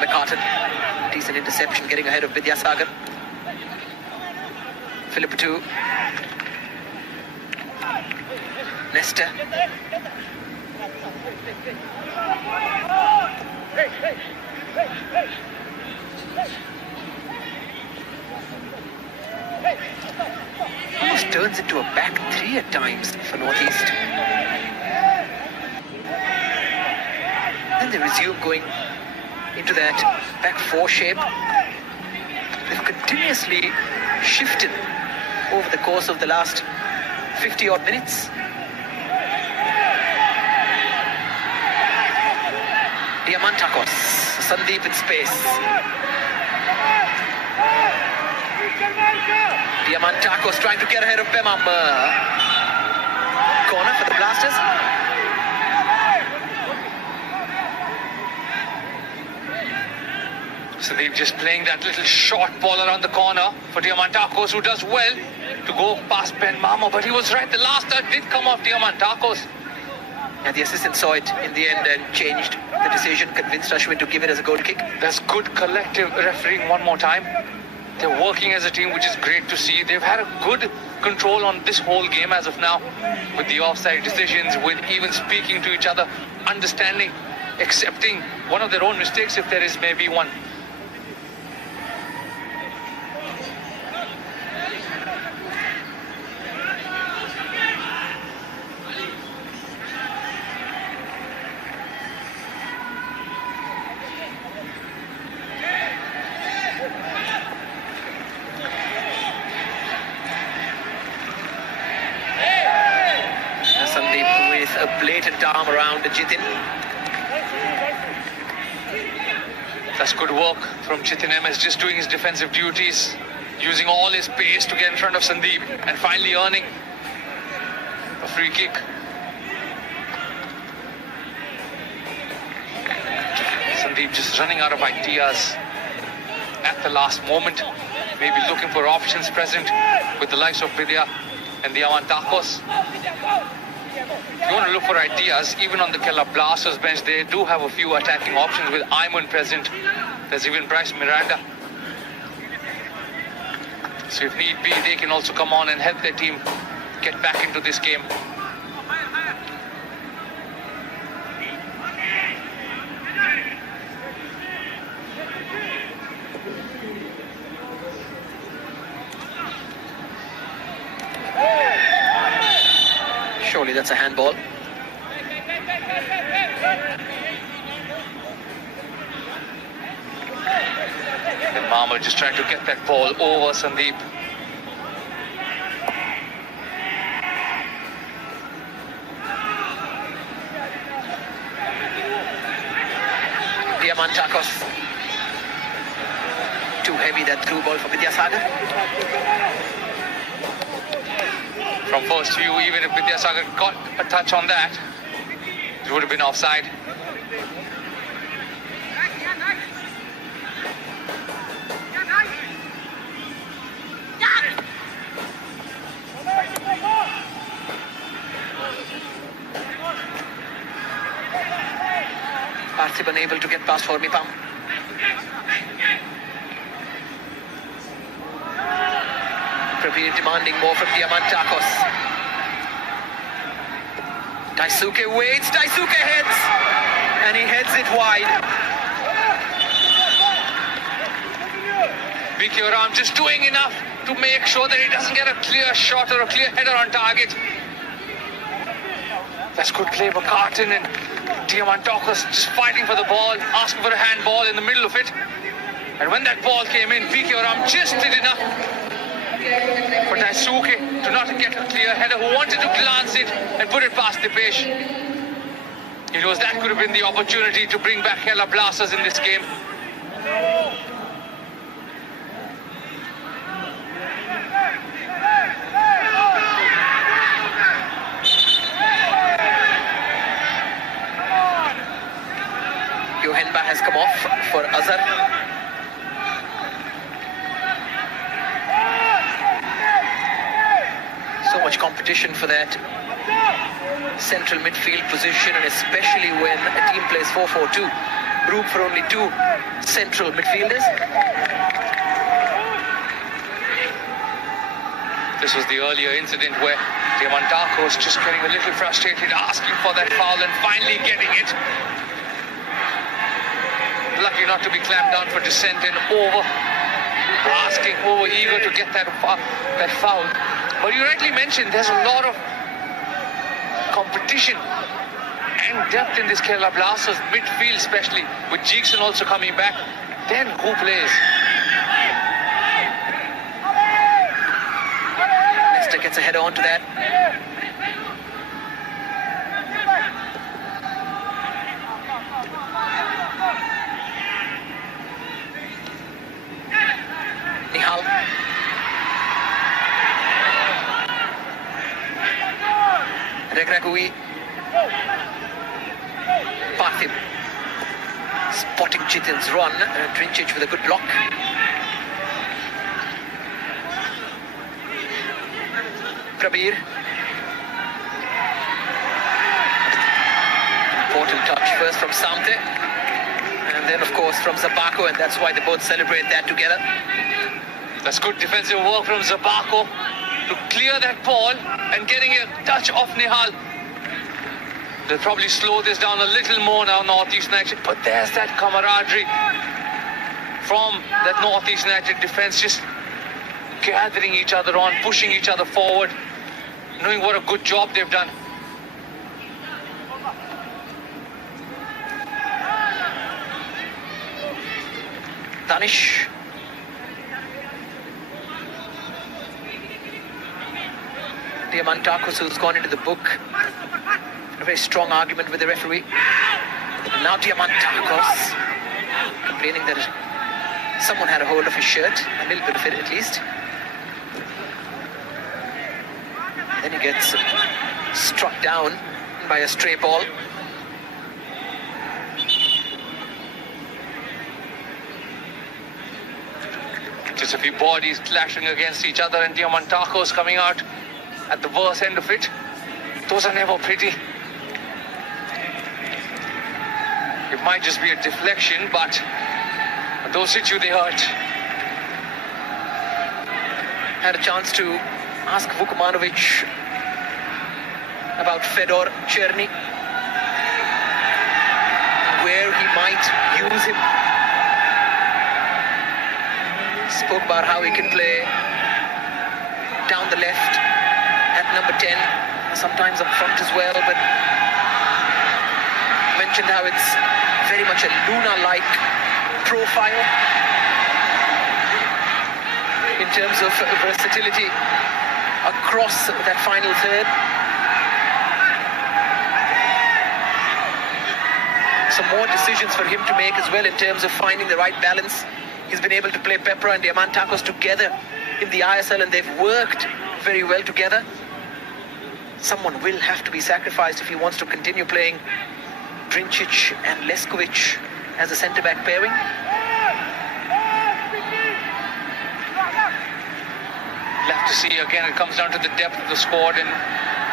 McCartan, decent interception, getting ahead of Vidyasagar. Philippatu. Nestor. Almost turns into a back three at times for Northeast. Then they resume going into that back four shape. They've continuously shifted over the course of the last 50 odd minutes. Diamantakos, Sandeep in space. Diamantakos trying to get ahead of Bemam. Corner for the Blasters. Sandeep just playing that little short ball around the corner for Diamantakos, who does well to go past Ben Mamo, but he was right. The last touch did come off Diamantakos. And the assistant saw it in the end and changed the decision, convinced Ashwin to give it as a goal kick. That's good collective refereeing one more time. They're working as a team, which is great to see. They've had a good control on this whole game as of now, with the offside decisions, with even speaking to each other, understanding, accepting one of their own mistakes if there is maybe one. A blatant arm around Jitin. That's good work from Jitin MS, just doing his defensive duties, using all his pace to get in front of Sandeep and finally earning a free kick. Sandeep just running out of ideas at at the last moment, maybe looking for options present with the likes of Vidya and the Diamantakos. If you want to look for ideas, even on the Kerala Blasters bench, they do have a few attacking options with Ayman present. There's even Bryce Miranda. So if need be, they can also come on and help their team get back into this game. Surely that's a handball. And Mama just trying to get that ball over Sandeep. Diamantakos. Too heavy, that through ball for Vidyasagar. From first view, even if Vidyasagar got a touch on that, it would have been offside. Parthiv unable to get past Hormipam. Prabir demanding more from Diamantakos. Daisuke waits, Daisuke heads, and he heads it wide. Vicky Oram just doing enough to make sure that he doesn't get a clear shot or a clear header on target. That's good play by Carton, and Diamantakos just fighting for the ball, asking for a handball in the middle of it. And when that ball came in, Vicky Oram just did enough for Daisuke to not get a clear header, who wanted to glance it and put it past Dipesh. It was that could have been the opportunity to bring back Kerala Blasters in this game. Yohenba has come off for Azhar. So much competition for that central midfield position, and especially when a team plays 4-4-2. Room for only two central midfielders. This was the earlier incident where Diamantakos just getting a little frustrated, asking for that foul and finally getting it. Lucky not to be clamped down for dissent and over eager to get that foul. But you rightly mentioned there's a lot of competition and depth in this Kerala Blasters midfield, especially with Jeekson also coming back. Then who plays? Leicester gets a header onto that. Nihal. Regragui. Parthiv. Spotting Chitin's run. Trincic with a good block. Prabir. Important touch first from Samte. And then, of course, from Zabako, and that's why they both celebrate that together. That's good defensive work from Zabako to clear that ball and getting a touch off Nihal. They'll probably slow this down a little more now, Northeast United, but there's that camaraderie from that Northeast United defense, just gathering each other on, pushing each other forward, knowing what a good job they've done. Danish. Diamantakos, who's gone into the book. A very strong argument with the referee. Now Diamantakos complaining that someone had a hold of his shirt, a little bit of it at least. Then he gets struck down by a stray ball. There's a few bodies clashing against each other, and Diamantakos coming out at the worst end of it. Those are never pretty. It might just be a deflection, but when those hit you, they hurt. Had a chance to ask Vukomanovic about Fedor Cherny, where he might use him. Spoke about how he can play down the left at number 10, sometimes up front as well, but mentioned how it's very much a Luna-like profile in terms of versatility across that final third. Some more decisions for him to make as well in terms of finding the right balance. He's been able to play Pepra and Diamantakos together in the ISL, and they've worked very well together. Someone will have to be sacrificed if he wants to continue playing Drincic and Leskovic as a centre-back pairing. We'll have to see. Again, it comes down to the depth of the squad, and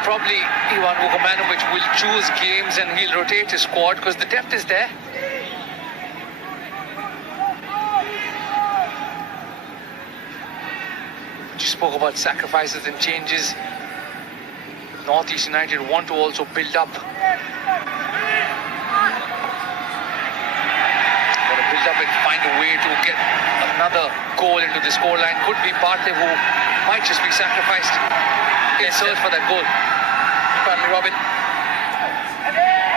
probably Ivan Vukomanovic will choose games and he'll rotate his squad because the depth is there. You spoke about sacrifices and changes. Northeast United want to also build up. Want to build up and find a way to get another goal into the scoreline. Could be Parthe, who might just be sacrificed in search for that goal. Pardon me, Robin.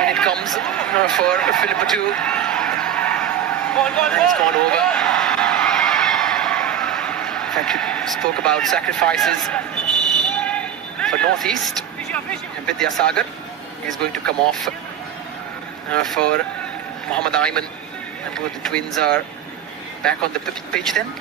And it comes for Philippa too. And it's gone over. In fact, you spoke about sacrifices for Northeast. And Vidya Sagar is going to come off for Mohammad Ayman. And both the twins are back on the pitch then.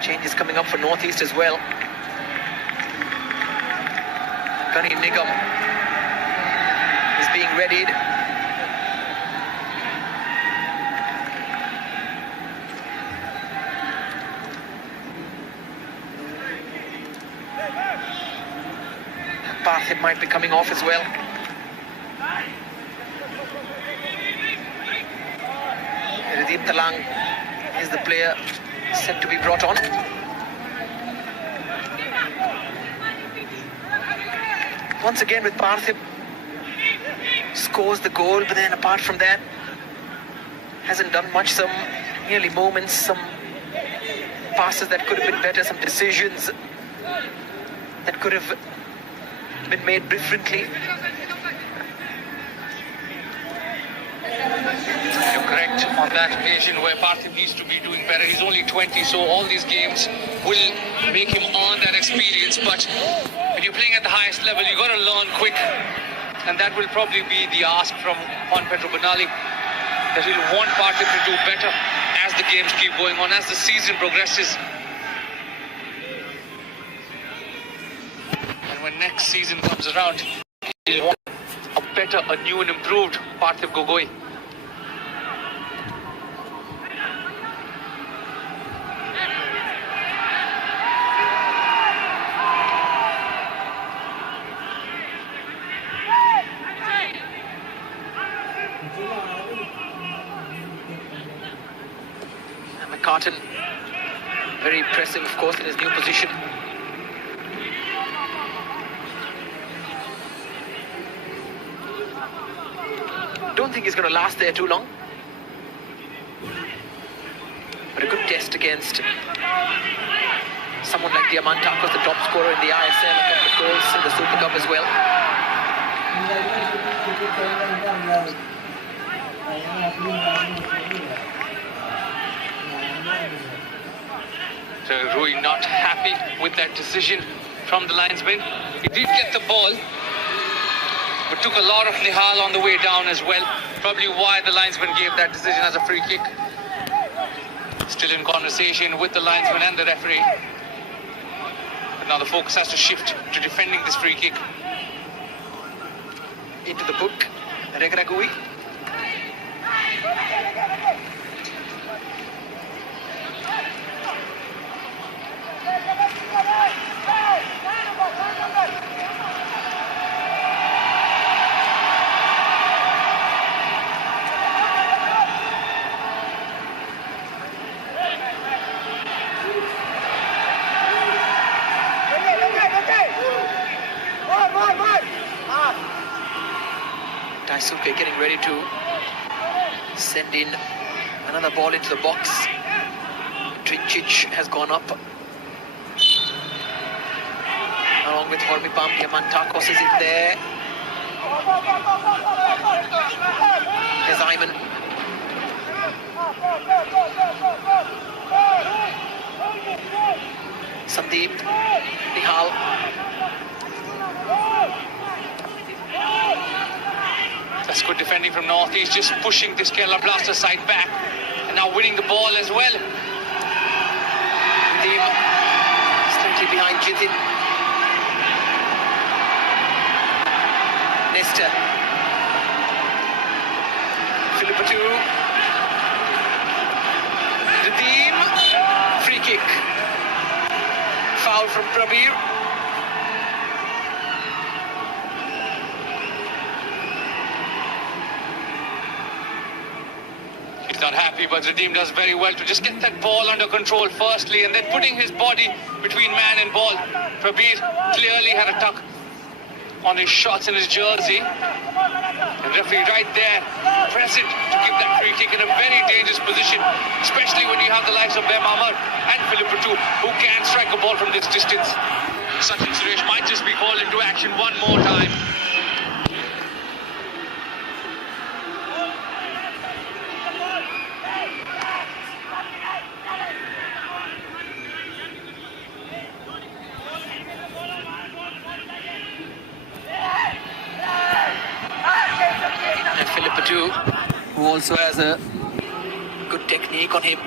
Changes coming up for Northeast as well. Gunny Nigam is being readied. Parthe might be coming off as well. Radeep Talang is the player set to be brought on. Once again with Parthe, scores the goal, but then apart from that, hasn't done much. Some nearly moments, some passes that could have been better, some decisions that could have been made differently. You're correct on that occasion where Parthe needs to be doing better. He's only 20, so all these games will make him earn that experience. But when you're playing at the highest level, you got to learn quick. And that will probably be the ask from Juan Pedro Benali, that he'll want Parthe to do better as the games keep going on, as the season progresses. And when next season comes around, he'll want a better, a new and improved Parthe Gogoi. McCartan, very impressive, of course, in his new position. Don't think he's going to last there too long. But a good test against someone like Diamantakos, the top scorer in the ISL, a couple of goals in the Super Cup as well. So Rui not happy with that decision from the linesman. He did get the ball, but took a lot of Nihal on the way down as well. Probably why the linesman gave that decision as a free kick. Still in conversation with the linesman and the referee. But now the focus has to shift to defending this free kick. Into the book, Regragui. Daisuke getting ready to send in another ball into the box. Trincic has gone up. Along with Hormipam, Diamantakos is in there. There's Ayman. Sandeep, Nihal. That's good defending from North. He's just pushing this Kerala Blaster side back and now winning the ball as well. Nadeem slightly behind Jitin. Nesta. Philippatu. Nadeem. Free kick. Foul from Prabir. Not happy, but Radim does very well to just get that ball under control firstly and then putting his body between man and ball. Prabir clearly had a tuck on his shots in his jersey. And referee right there, present to give that free kick in a very dangerous position, especially when you have the likes of Bem Amar and Philippatu who can strike a ball from this distance. Sachin Suresh might just be called into action one more time. Who also has a good technique on him.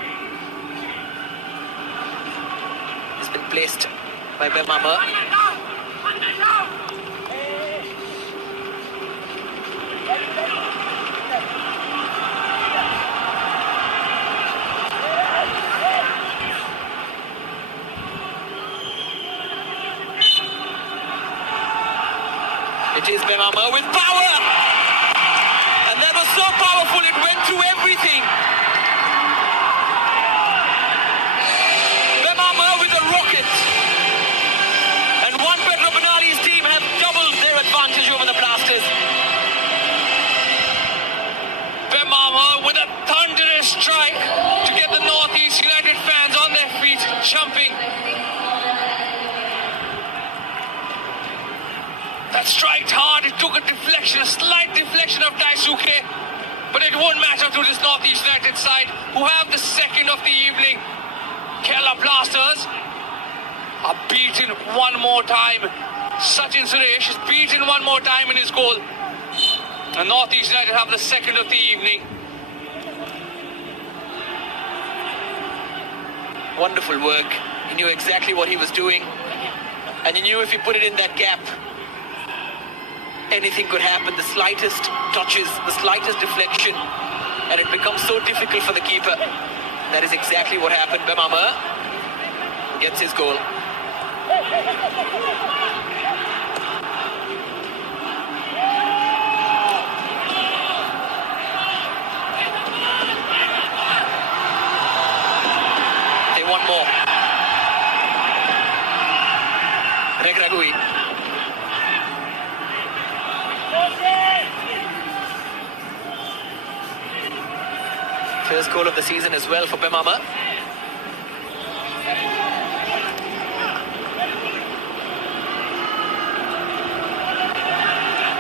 He's been placed by Bemama. It is Bemama with power! That was so powerful, it went through everything. Bemama with a rocket. And one Pedro Benali's team have doubled their advantage over the Blasters. Bemama with a thunderous strike to get the Northeast United fans on their feet, jumping. That striked hard, it took a deflection, a slight deflection of Daisuke, but it won't matter to this Northeast United side, who have the second of the evening. Kerala Blasters are beaten one more time. Sachin Suresh is beaten one more time in his goal. And Northeast United have the second of the evening. Wonderful work. He knew exactly what he was doing. And he knew if he put it in that gap, anything could happen. The slightest touches, the slightest deflection, and it becomes so difficult for the keeper. That is exactly what happened. Bemama gets his goal. They want more. Regragui. First goal of the season as well for Bemama.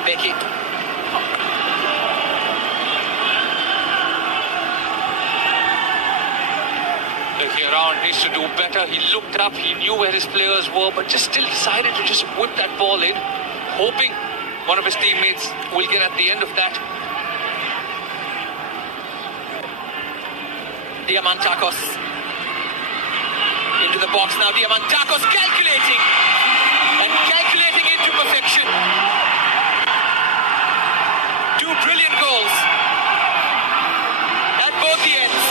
Becky. Looking around, needs to do better. He looked up, he knew where his players were, but just still decided to just whip that ball in, hoping one of his teammates will get at the end of that. Diamantakos into the box now. Diamantakos calculating into perfection. Two brilliant goals at both the ends.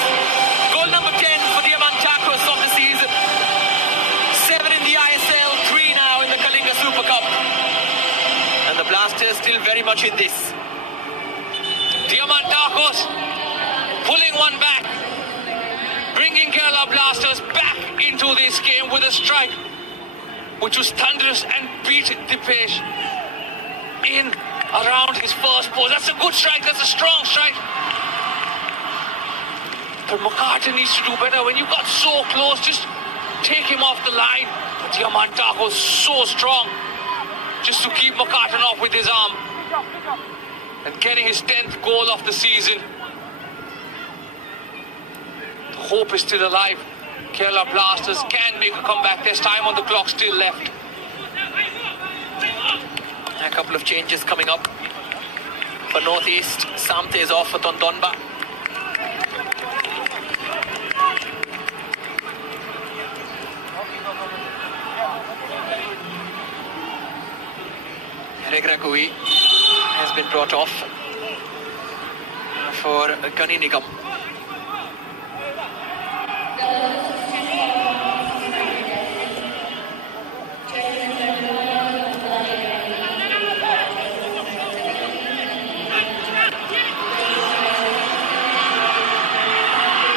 Goal number 10 for Diamantakos of the season. 7 in the ISL, 3 now in the Kalinga Super Cup. And the Blasters still very much in this. Diamantakos pulling one back, bringing Kerala Blasters back into this game with a strike which was thunderous and beat Dipesh in around his first post. That's a good strike, that's a strong strike. But McCartan needs to do better. When you got so close, just take him off the line. But Diamantakos so strong just to keep McCartan off with his arm. And getting his 10th goal of the season. The hope is still alive. Kerala Blasters can make a comeback. There's time on the clock still left. A couple of changes coming up for Northeast. Samte is off for Tondonba. Regrakui has been brought off for Gani Nigam.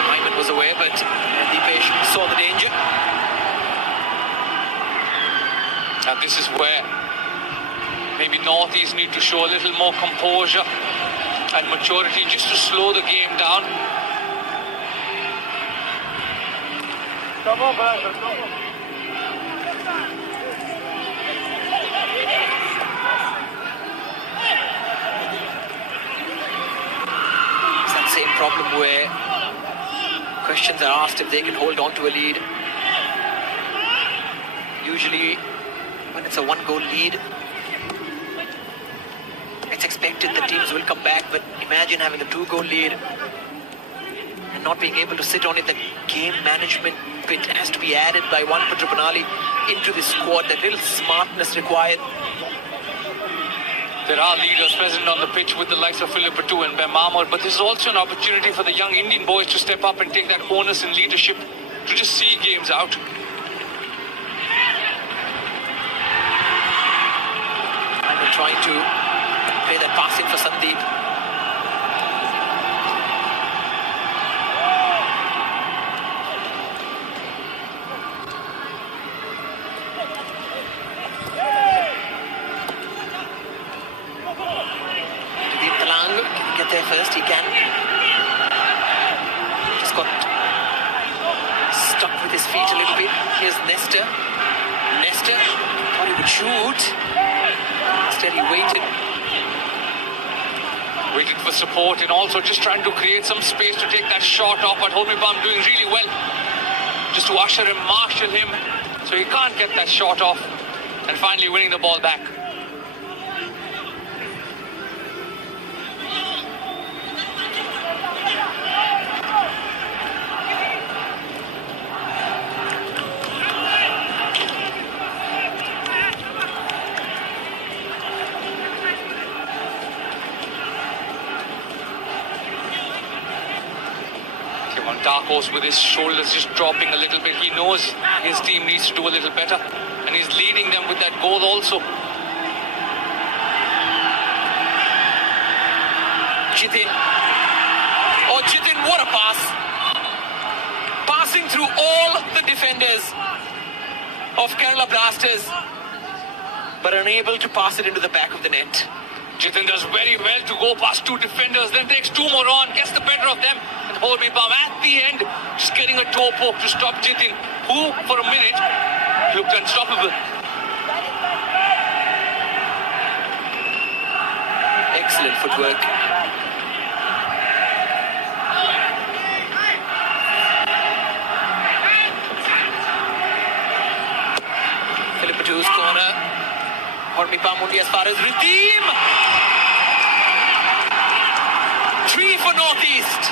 Hyman was away, but Dipesh saw the danger. And this is where maybe Northeast need to show a little more composure and maturity just to slow the game down. It's that same problem where questions are asked if they can hold on to a lead. Usually when it's a one-goal lead, it's expected that teams will come back, but imagine having a 2-goal lead and not being able to sit on it. The game management bit has to be added by one Patripanali into the squad. That little smartness required. There are leaders present on the pitch with the likes of Philippatu and Bemamor, but this is also an opportunity for the young Indian boys to step up and take that onus and leadership to just see games out. And we're trying to play that passing for Sandeep. Deep Talang can get there first, he can. Just got stuck with his feet a little bit. Here's Nestor. Nestor thought he would shoot. Instead he waited. Waited for support and also just trying to create some space to take that shot off. But Holmibam doing really well just to usher and marshal him so he can't get that shot off, and finally winning the ball back. Darkos with his shoulders just dropping a little bit. He knows his team needs to do a little better, and he's leading them with that goal also. Jitin. Oh, Jitin, what a pass. Passing through all the defenders of Kerala Blasters, but unable to pass it into the back of the net. Jitin does very well to go past two defenders, then takes two more on, gets the better of them. And Holmibam at the end, just getting a toe poke to stop Jitin, who for a minute looked unstoppable. Excellent footwork. Philippatu's corner. Holmibam only as far as Redeem. 3 for Northeast.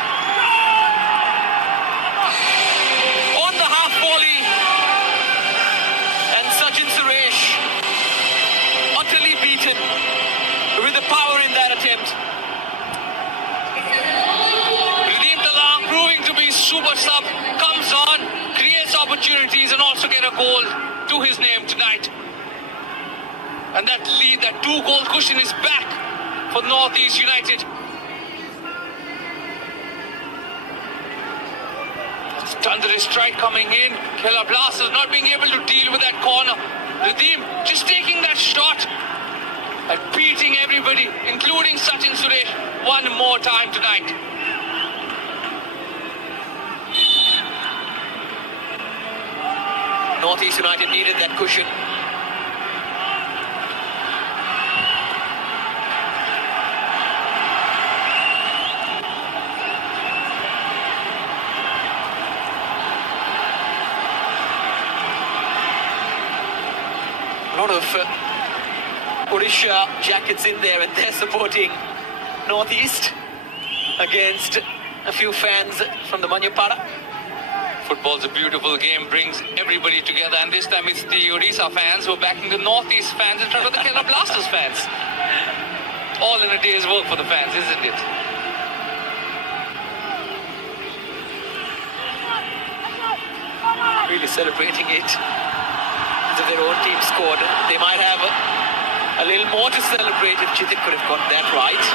beaten with the power in that attempt. Radeem Talang proving to be super sub, comes on, creates opportunities and also get a goal to his name tonight. And that lead, that 2-goal cushion is back for Northeast United. Thunderous strike coming in. Kerala Blasters not being able to deal with that corner. Radeem just taking that shot and beating everybody, including Sachin Suresh, one more time tonight. Northeast United needed that cushion. A lot of Odisha jackets in there, and they're supporting Northeast against a few fans from the Manyapara. Football's a beautiful game, brings everybody together, and this time it's the Odisha fans who are backing the Northeast fans in front of the Kerala Blasters fans. All in a day's work for the fans, isn't it? Really celebrating it. If their own team scored, they might have a little more to celebrate if Chitin could have got that right.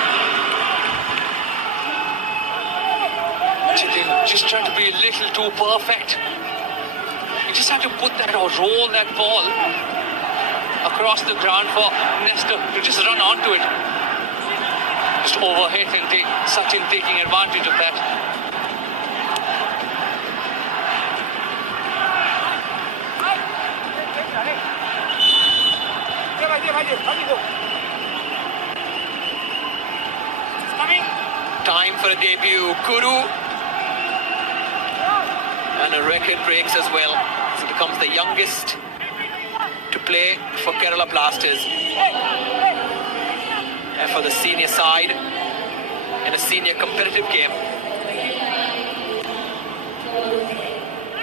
Chitin just trying to be a little too perfect. You just have to put that or roll that ball across the ground for Nestor to just run onto it. Just overhit and Sachin taking advantage of that. Time for a debut, Kuru. And a record breaks as well. He becomes the youngest to play for Kerala Blasters. And for the senior side in a senior competitive game.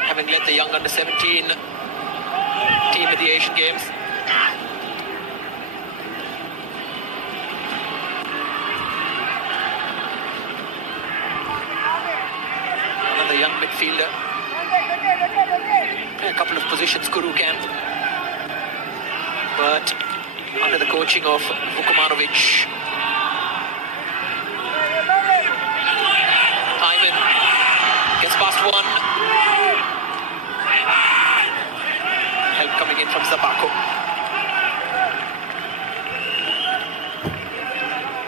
Having led the young under-17 team at the Asian Games. Another young midfielder. Play a couple of positions, Kuru can. But under the coaching of Vukomanovic. Ivan gets past one. Help coming in from Zabako.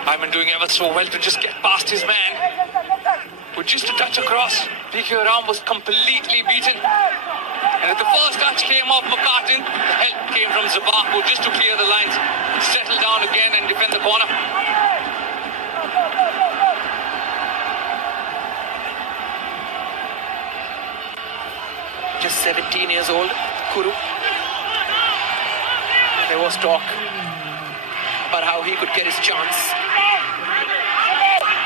Ivan doing ever so well to just get past his man. With just a touch across, PK Ram was completely beaten. And at the first touch came off McCartan, the help came from Zabako just to clear the lines, settle down again and defend the corner. Just 17 years old, Kuru. There was talk about how he could get his chance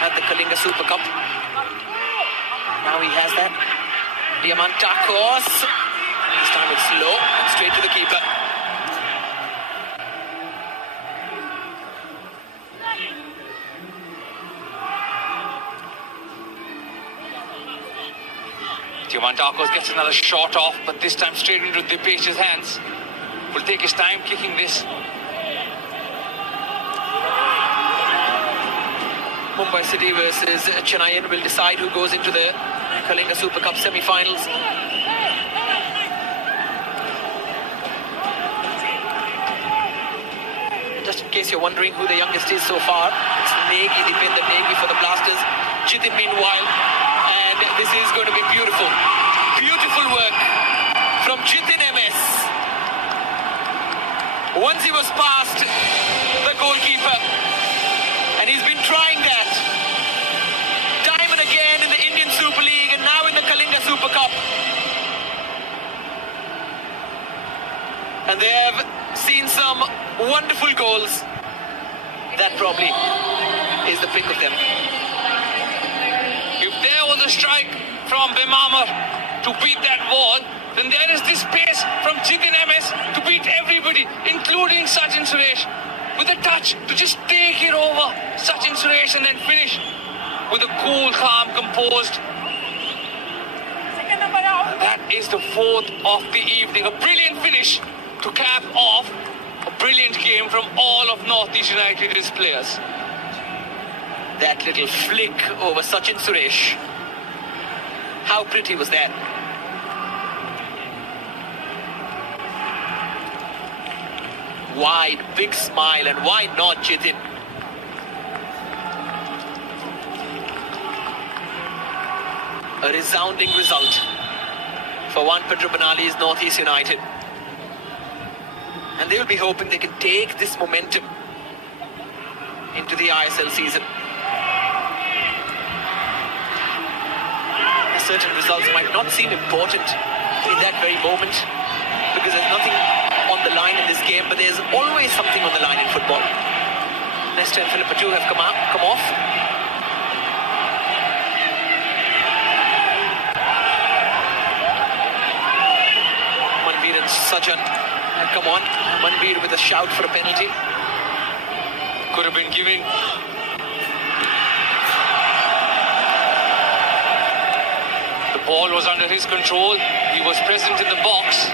at the Kalinga Super Cup. Now he has that. Diamantakos. This time it's low and straight to the keeper. Diamantakos gets another shot off, but this time straight into Dipesh's hands. Will take his time kicking this. Mumbai City versus Chennai will decide who goes into the Kalinga Super Cup semi-finals. Just in case you're wondering who the youngest is so far, it's Negi, Dipender Negi for the Blasters. Jitin meanwhile, and this is going to be beautiful. Beautiful work from Jitin MS. Once he was past the goalkeeper, and he's been trying that time and again in the Indian Super League and now in the Kalinga Super Cup. And they have seen some wonderful goals. That probably is the pick of them. If there was a strike from Bemamar to beat that ball, then there is this pace from Jitin MS to beat everybody, including Sachin Suresh. with a touch to just take it over. Sachin Suresh and then finish with a cool, calm, composed. That is the fourth of the evening. A brilliant finish to cap off a brilliant game from all of Northeast United's players. That little flick over Sachin Suresh. How pretty was that? Wide, big smile, and why not Jitin? A resounding result for One Banali's Northeast United. And they will be hoping they can take this momentum into the ISL season. Certain results might not seem important in that very moment because there's nothing on the line in this game, but there's always something on the line in football. Nesta and Philippa too have come off. Manveer and Sajan have come on. Manveer with a shout for a penalty. Could have been given. Ball was under his control. He was present in the box.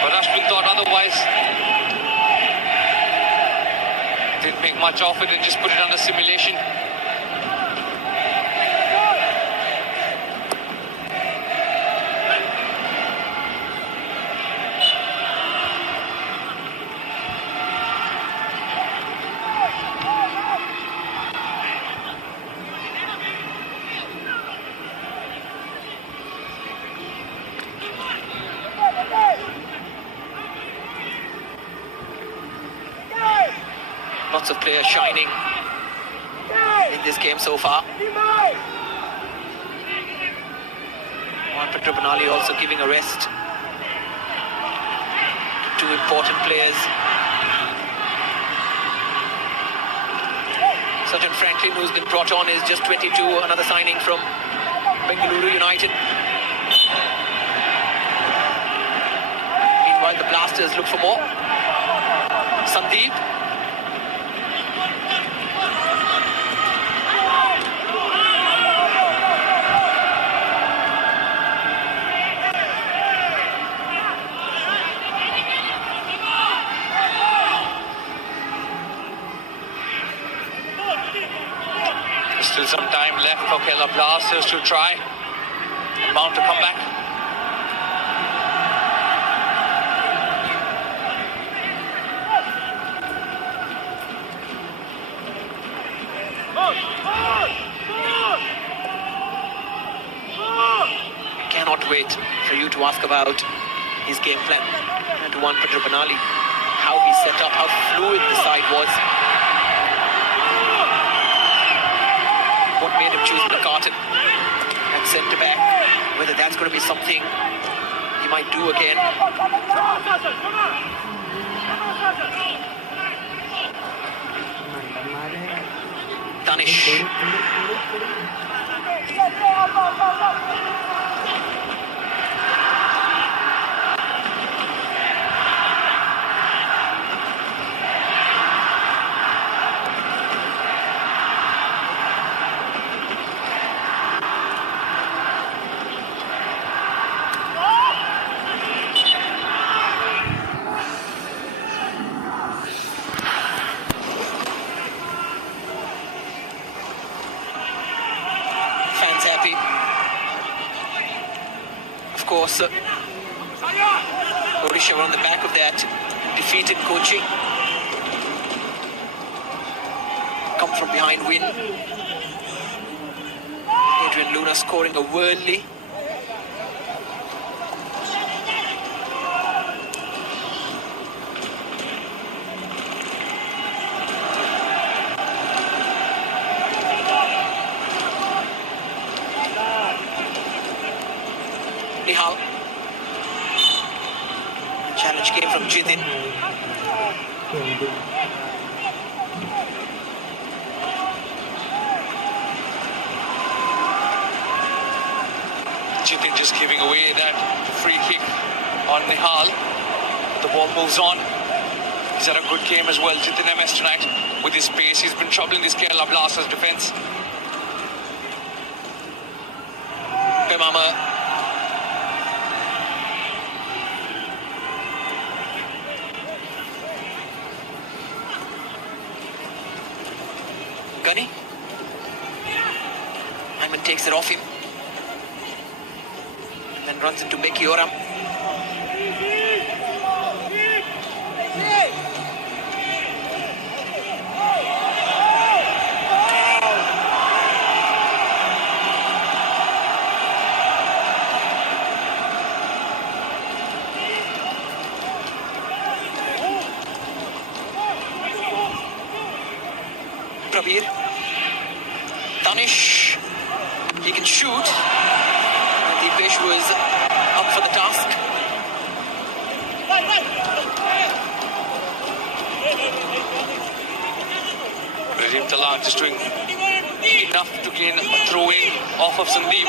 But Ashwin thought otherwise. Didn't make much of it and just put it under simulation. Lots of players shining in this game so far. Banali also giving a rest to two important players. Sajan Franklin, who's been brought on, is just 22, another signing from Bengaluru United. Meanwhile, the Blasters look for more. Sandeep. Still some time left for Kerala Blasters to try and mount a comeback. Cannot wait for you to ask about his game plan and to One Banali, how he set up, how fluid the side was. What made him choose McCartan and centre back, whether that's going to be something he might do again. Danish. Of course, Odisha were on the back of that defeated Kochi. Come from behind win. Adrian Luna scoring a worldly. Nihal. The challenge came from Jitin. Jitin just giving away that free kick on Nihal. The ball moves on. He's had a good game as well, Jitin MS tonight. With his pace, he's been troubling this Kerala Blasters defence. Mama. Gunny. Hyman takes it off him. And then runs into Meki Oram. Prabir. Danish. He can shoot. Deepesh was up for the task. Rajiv Talan just doing enough to gain a throw-in off of Sandeep.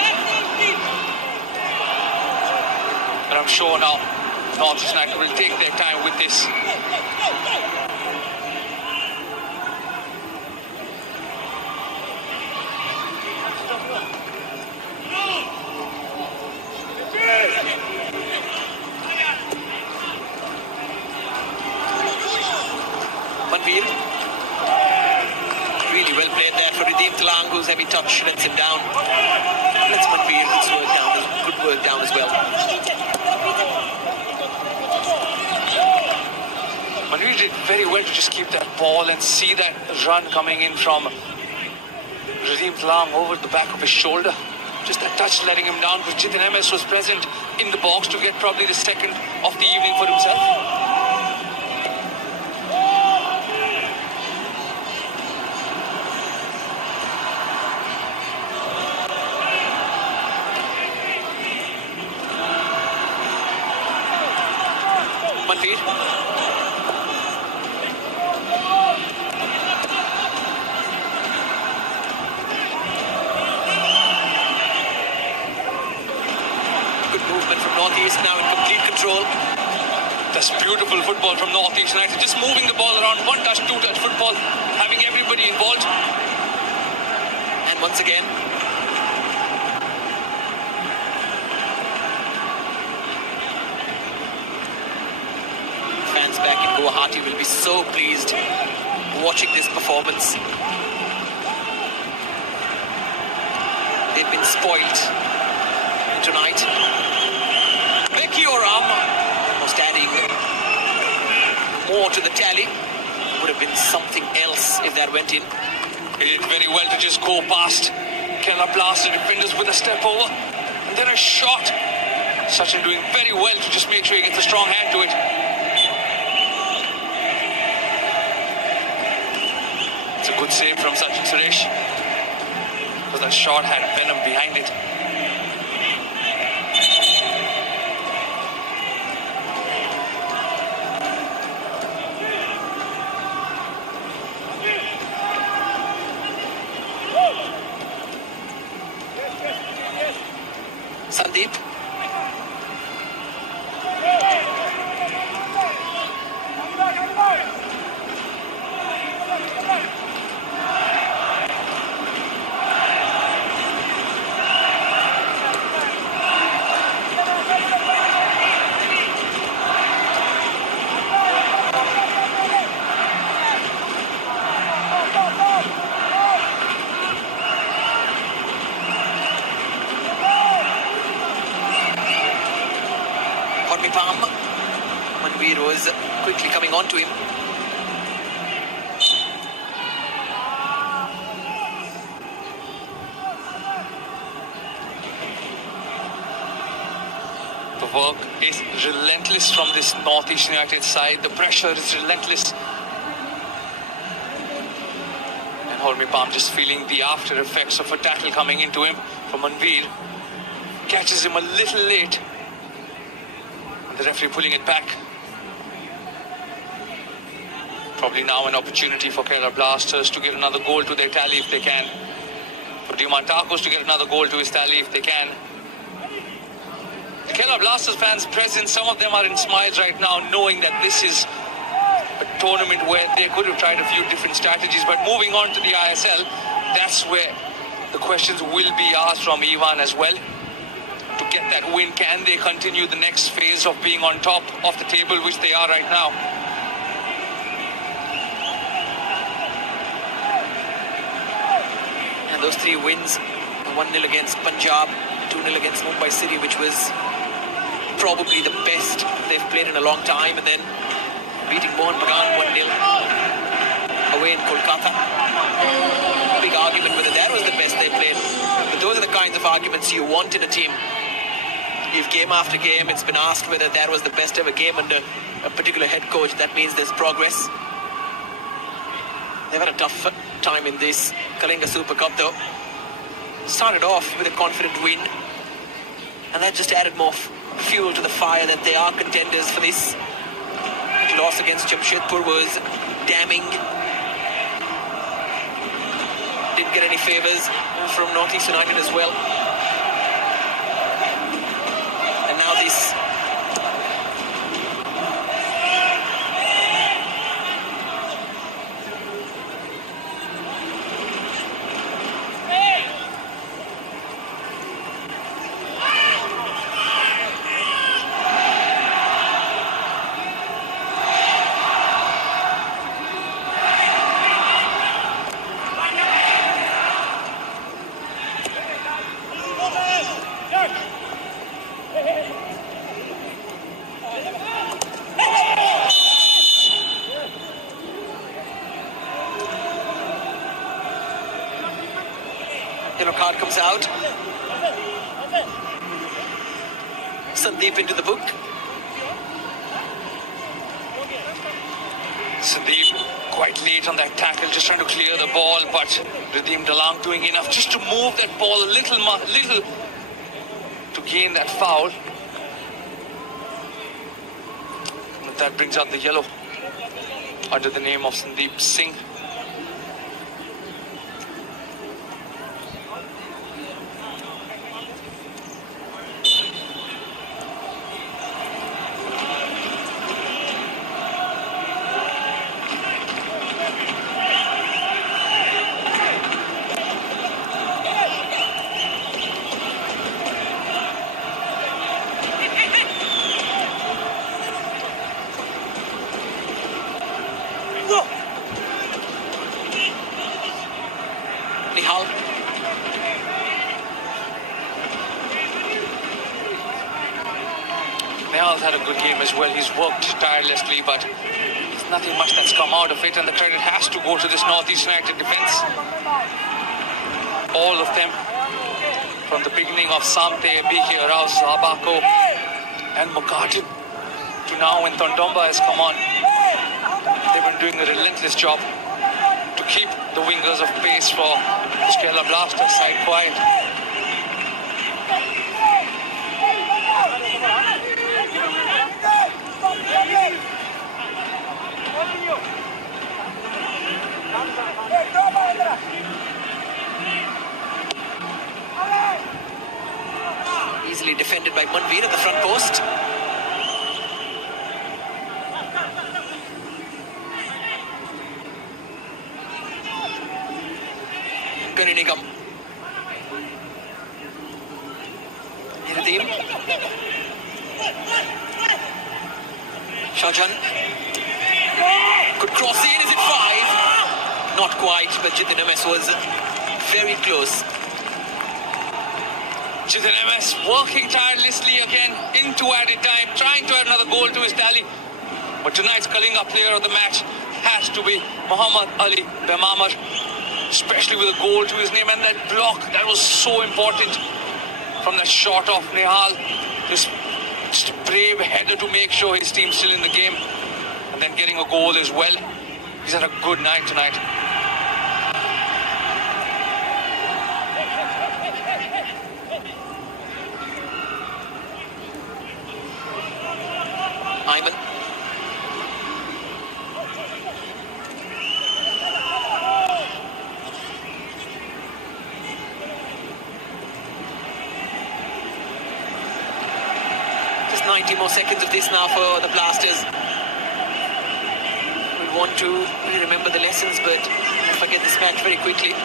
But I'm sure now North East United will take their time with this. Manveer. Really well played there for Rajiv Talang, whose heavy touch lets him down. Lets Manveer good work down as well. Manveer did very well to just keep that ball and see that run coming in from Rajiv Talang over the back of his shoulder. Just that touch letting him down, because Jitin MS was present in the box to get probably the second of the evening for himself. Manveer. Good movement from Northeast, now in complete control. That's beautiful football from North East United. Just moving the ball around, one touch, two touch football, having everybody involved. And once again, fans back in Guwahati will be so pleased watching this performance. They've been spoilt tonight. Meki Oram almost adding more to the tally. Would have been something else if that went in. He did very well to just go past Kerala Blaster defenders with a step over. And then a shot. Sachin doing very well to just make sure he gets a strong hand to it. It's a good save from Sachin Suresh. Because that shot had venom behind it. Sandeep. Manveer was quickly coming on to him. The work is relentless from this North East United side. The pressure is relentless. And Holmi Palm just feeling the after effects of a tackle coming into him from Manveer. Catches him a little late. And the referee pulling it back. Probably now an opportunity for Kerala Blasters to get another goal to their tally if they can. For Diamantakos to get another goal to his tally if they can. The Kerala Blasters fans present, some of them are in smiles right now, knowing that this is a tournament where they could have tried a few different strategies. But moving on to the ISL, that's where the questions will be asked from Ivan as well. To get that win, can they continue the next phase of being on top of the table, which they are right now? And those 3 wins, 1-0 against Punjab, 2-0 against Mumbai City, which was probably the best they've played in a long time, and then beating Mohan Bagan 1-0 away in Kolkata. Big argument whether that was the best they played. But those are the kinds of arguments you want in a team. If game after game it's been asked whether that was the best ever game under a particular head coach, that means there's progress. They've had a tough time in this Kalinga Super Cup though. Started off with a confident win, and that just added more fuel to the fire that they are contenders for this. The loss against Jamshedpur was damning. Didn't get any favours from Northeast United as well. And now this. Yellow card comes out. Sandeep into the book. Sandeep quite late on that tackle, just trying to clear the ball, but Riddhim Dalang doing enough just to move that ball a little to gain that foul. And that brings out the yellow under the name of Sandeep Singh. Nihal. Nihal's had a good game as well. He's worked tirelessly, but there's nothing much that's come out of it, and the credit has to go to this Northeast United defence. All of them, from the beginning of Samte, BK Rao, Zabako, and Mukhatin, to now when Tondomba has come on. They've been doing a relentless job to keep the wingers of pace for Kerala Blasters side quiet. Easily defended by Manveer at the front post. Nigam. Riddhim. Shahjan. Could cross in, is it 5? Not quite, but Jitin MS was very close. Jitin MS working tirelessly again into added time, trying to add another goal to his tally. But tonight's Kalinga player of the match has to be Muhammad Ali Bemamar, especially with a goal to his name, and that block, that was so important from that shot off Nihal. Just a brave header to make sure his team's still in the game, and then getting a goal as well. He's had a good night tonight. Ayman. Just 90 more seconds of this now for the Blasters. With want to remember the lessons, but I forget this match very quickly.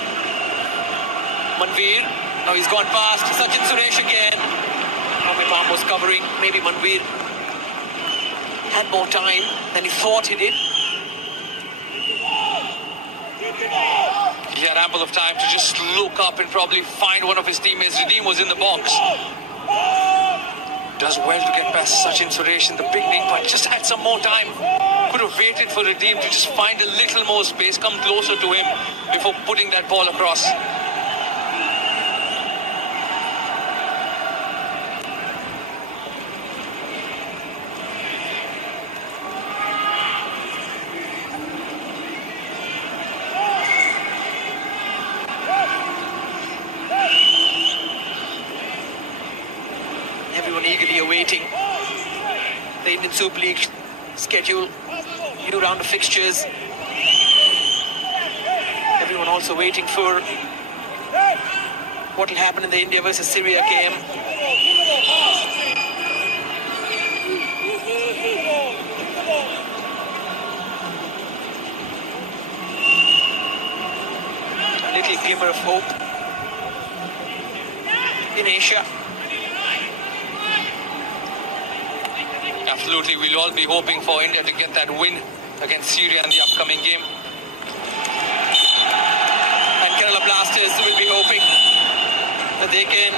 Manveer, now he's gone past. Sachin Suresh again. Palm was covering. Maybe Manveer had more time than he thought he did. He had ample of time to just look up and probably find one of his teammates. Redeem was in the box. Does well to get past Sachin Suresh in the beginning, but just had some more time. Could have waited for Redeem to just find a little more space, come closer to him before putting that ball across. Everyone eagerly awaiting the Indian Super League schedule, new round of fixtures. Everyone also waiting for what will happen in the India versus Syria game. A little glimmer of hope in Asia. Absolutely, we'll all be hoping for India to get that win against Syria in the upcoming game. And Kerala Blasters will be hoping that they can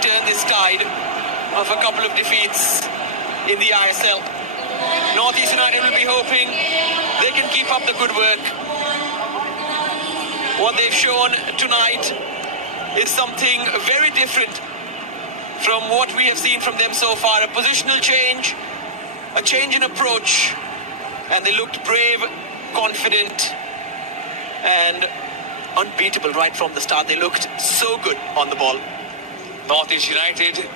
turn this tide of a couple of defeats in the ISL. Northeast United will be hoping they can keep up the good work. What they've shown tonight is something very different from what we have seen from them so far. A positional change, a change in approach, and they looked brave, confident, and unbeatable right from the start. They looked so good on the ball. Northeast United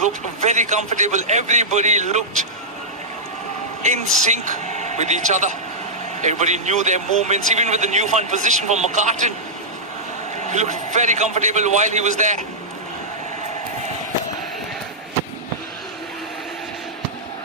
looked very comfortable. Everybody looked in sync with each other. Everybody knew their movements, even with the newfound position from McCartan. He looked very comfortable while he was there.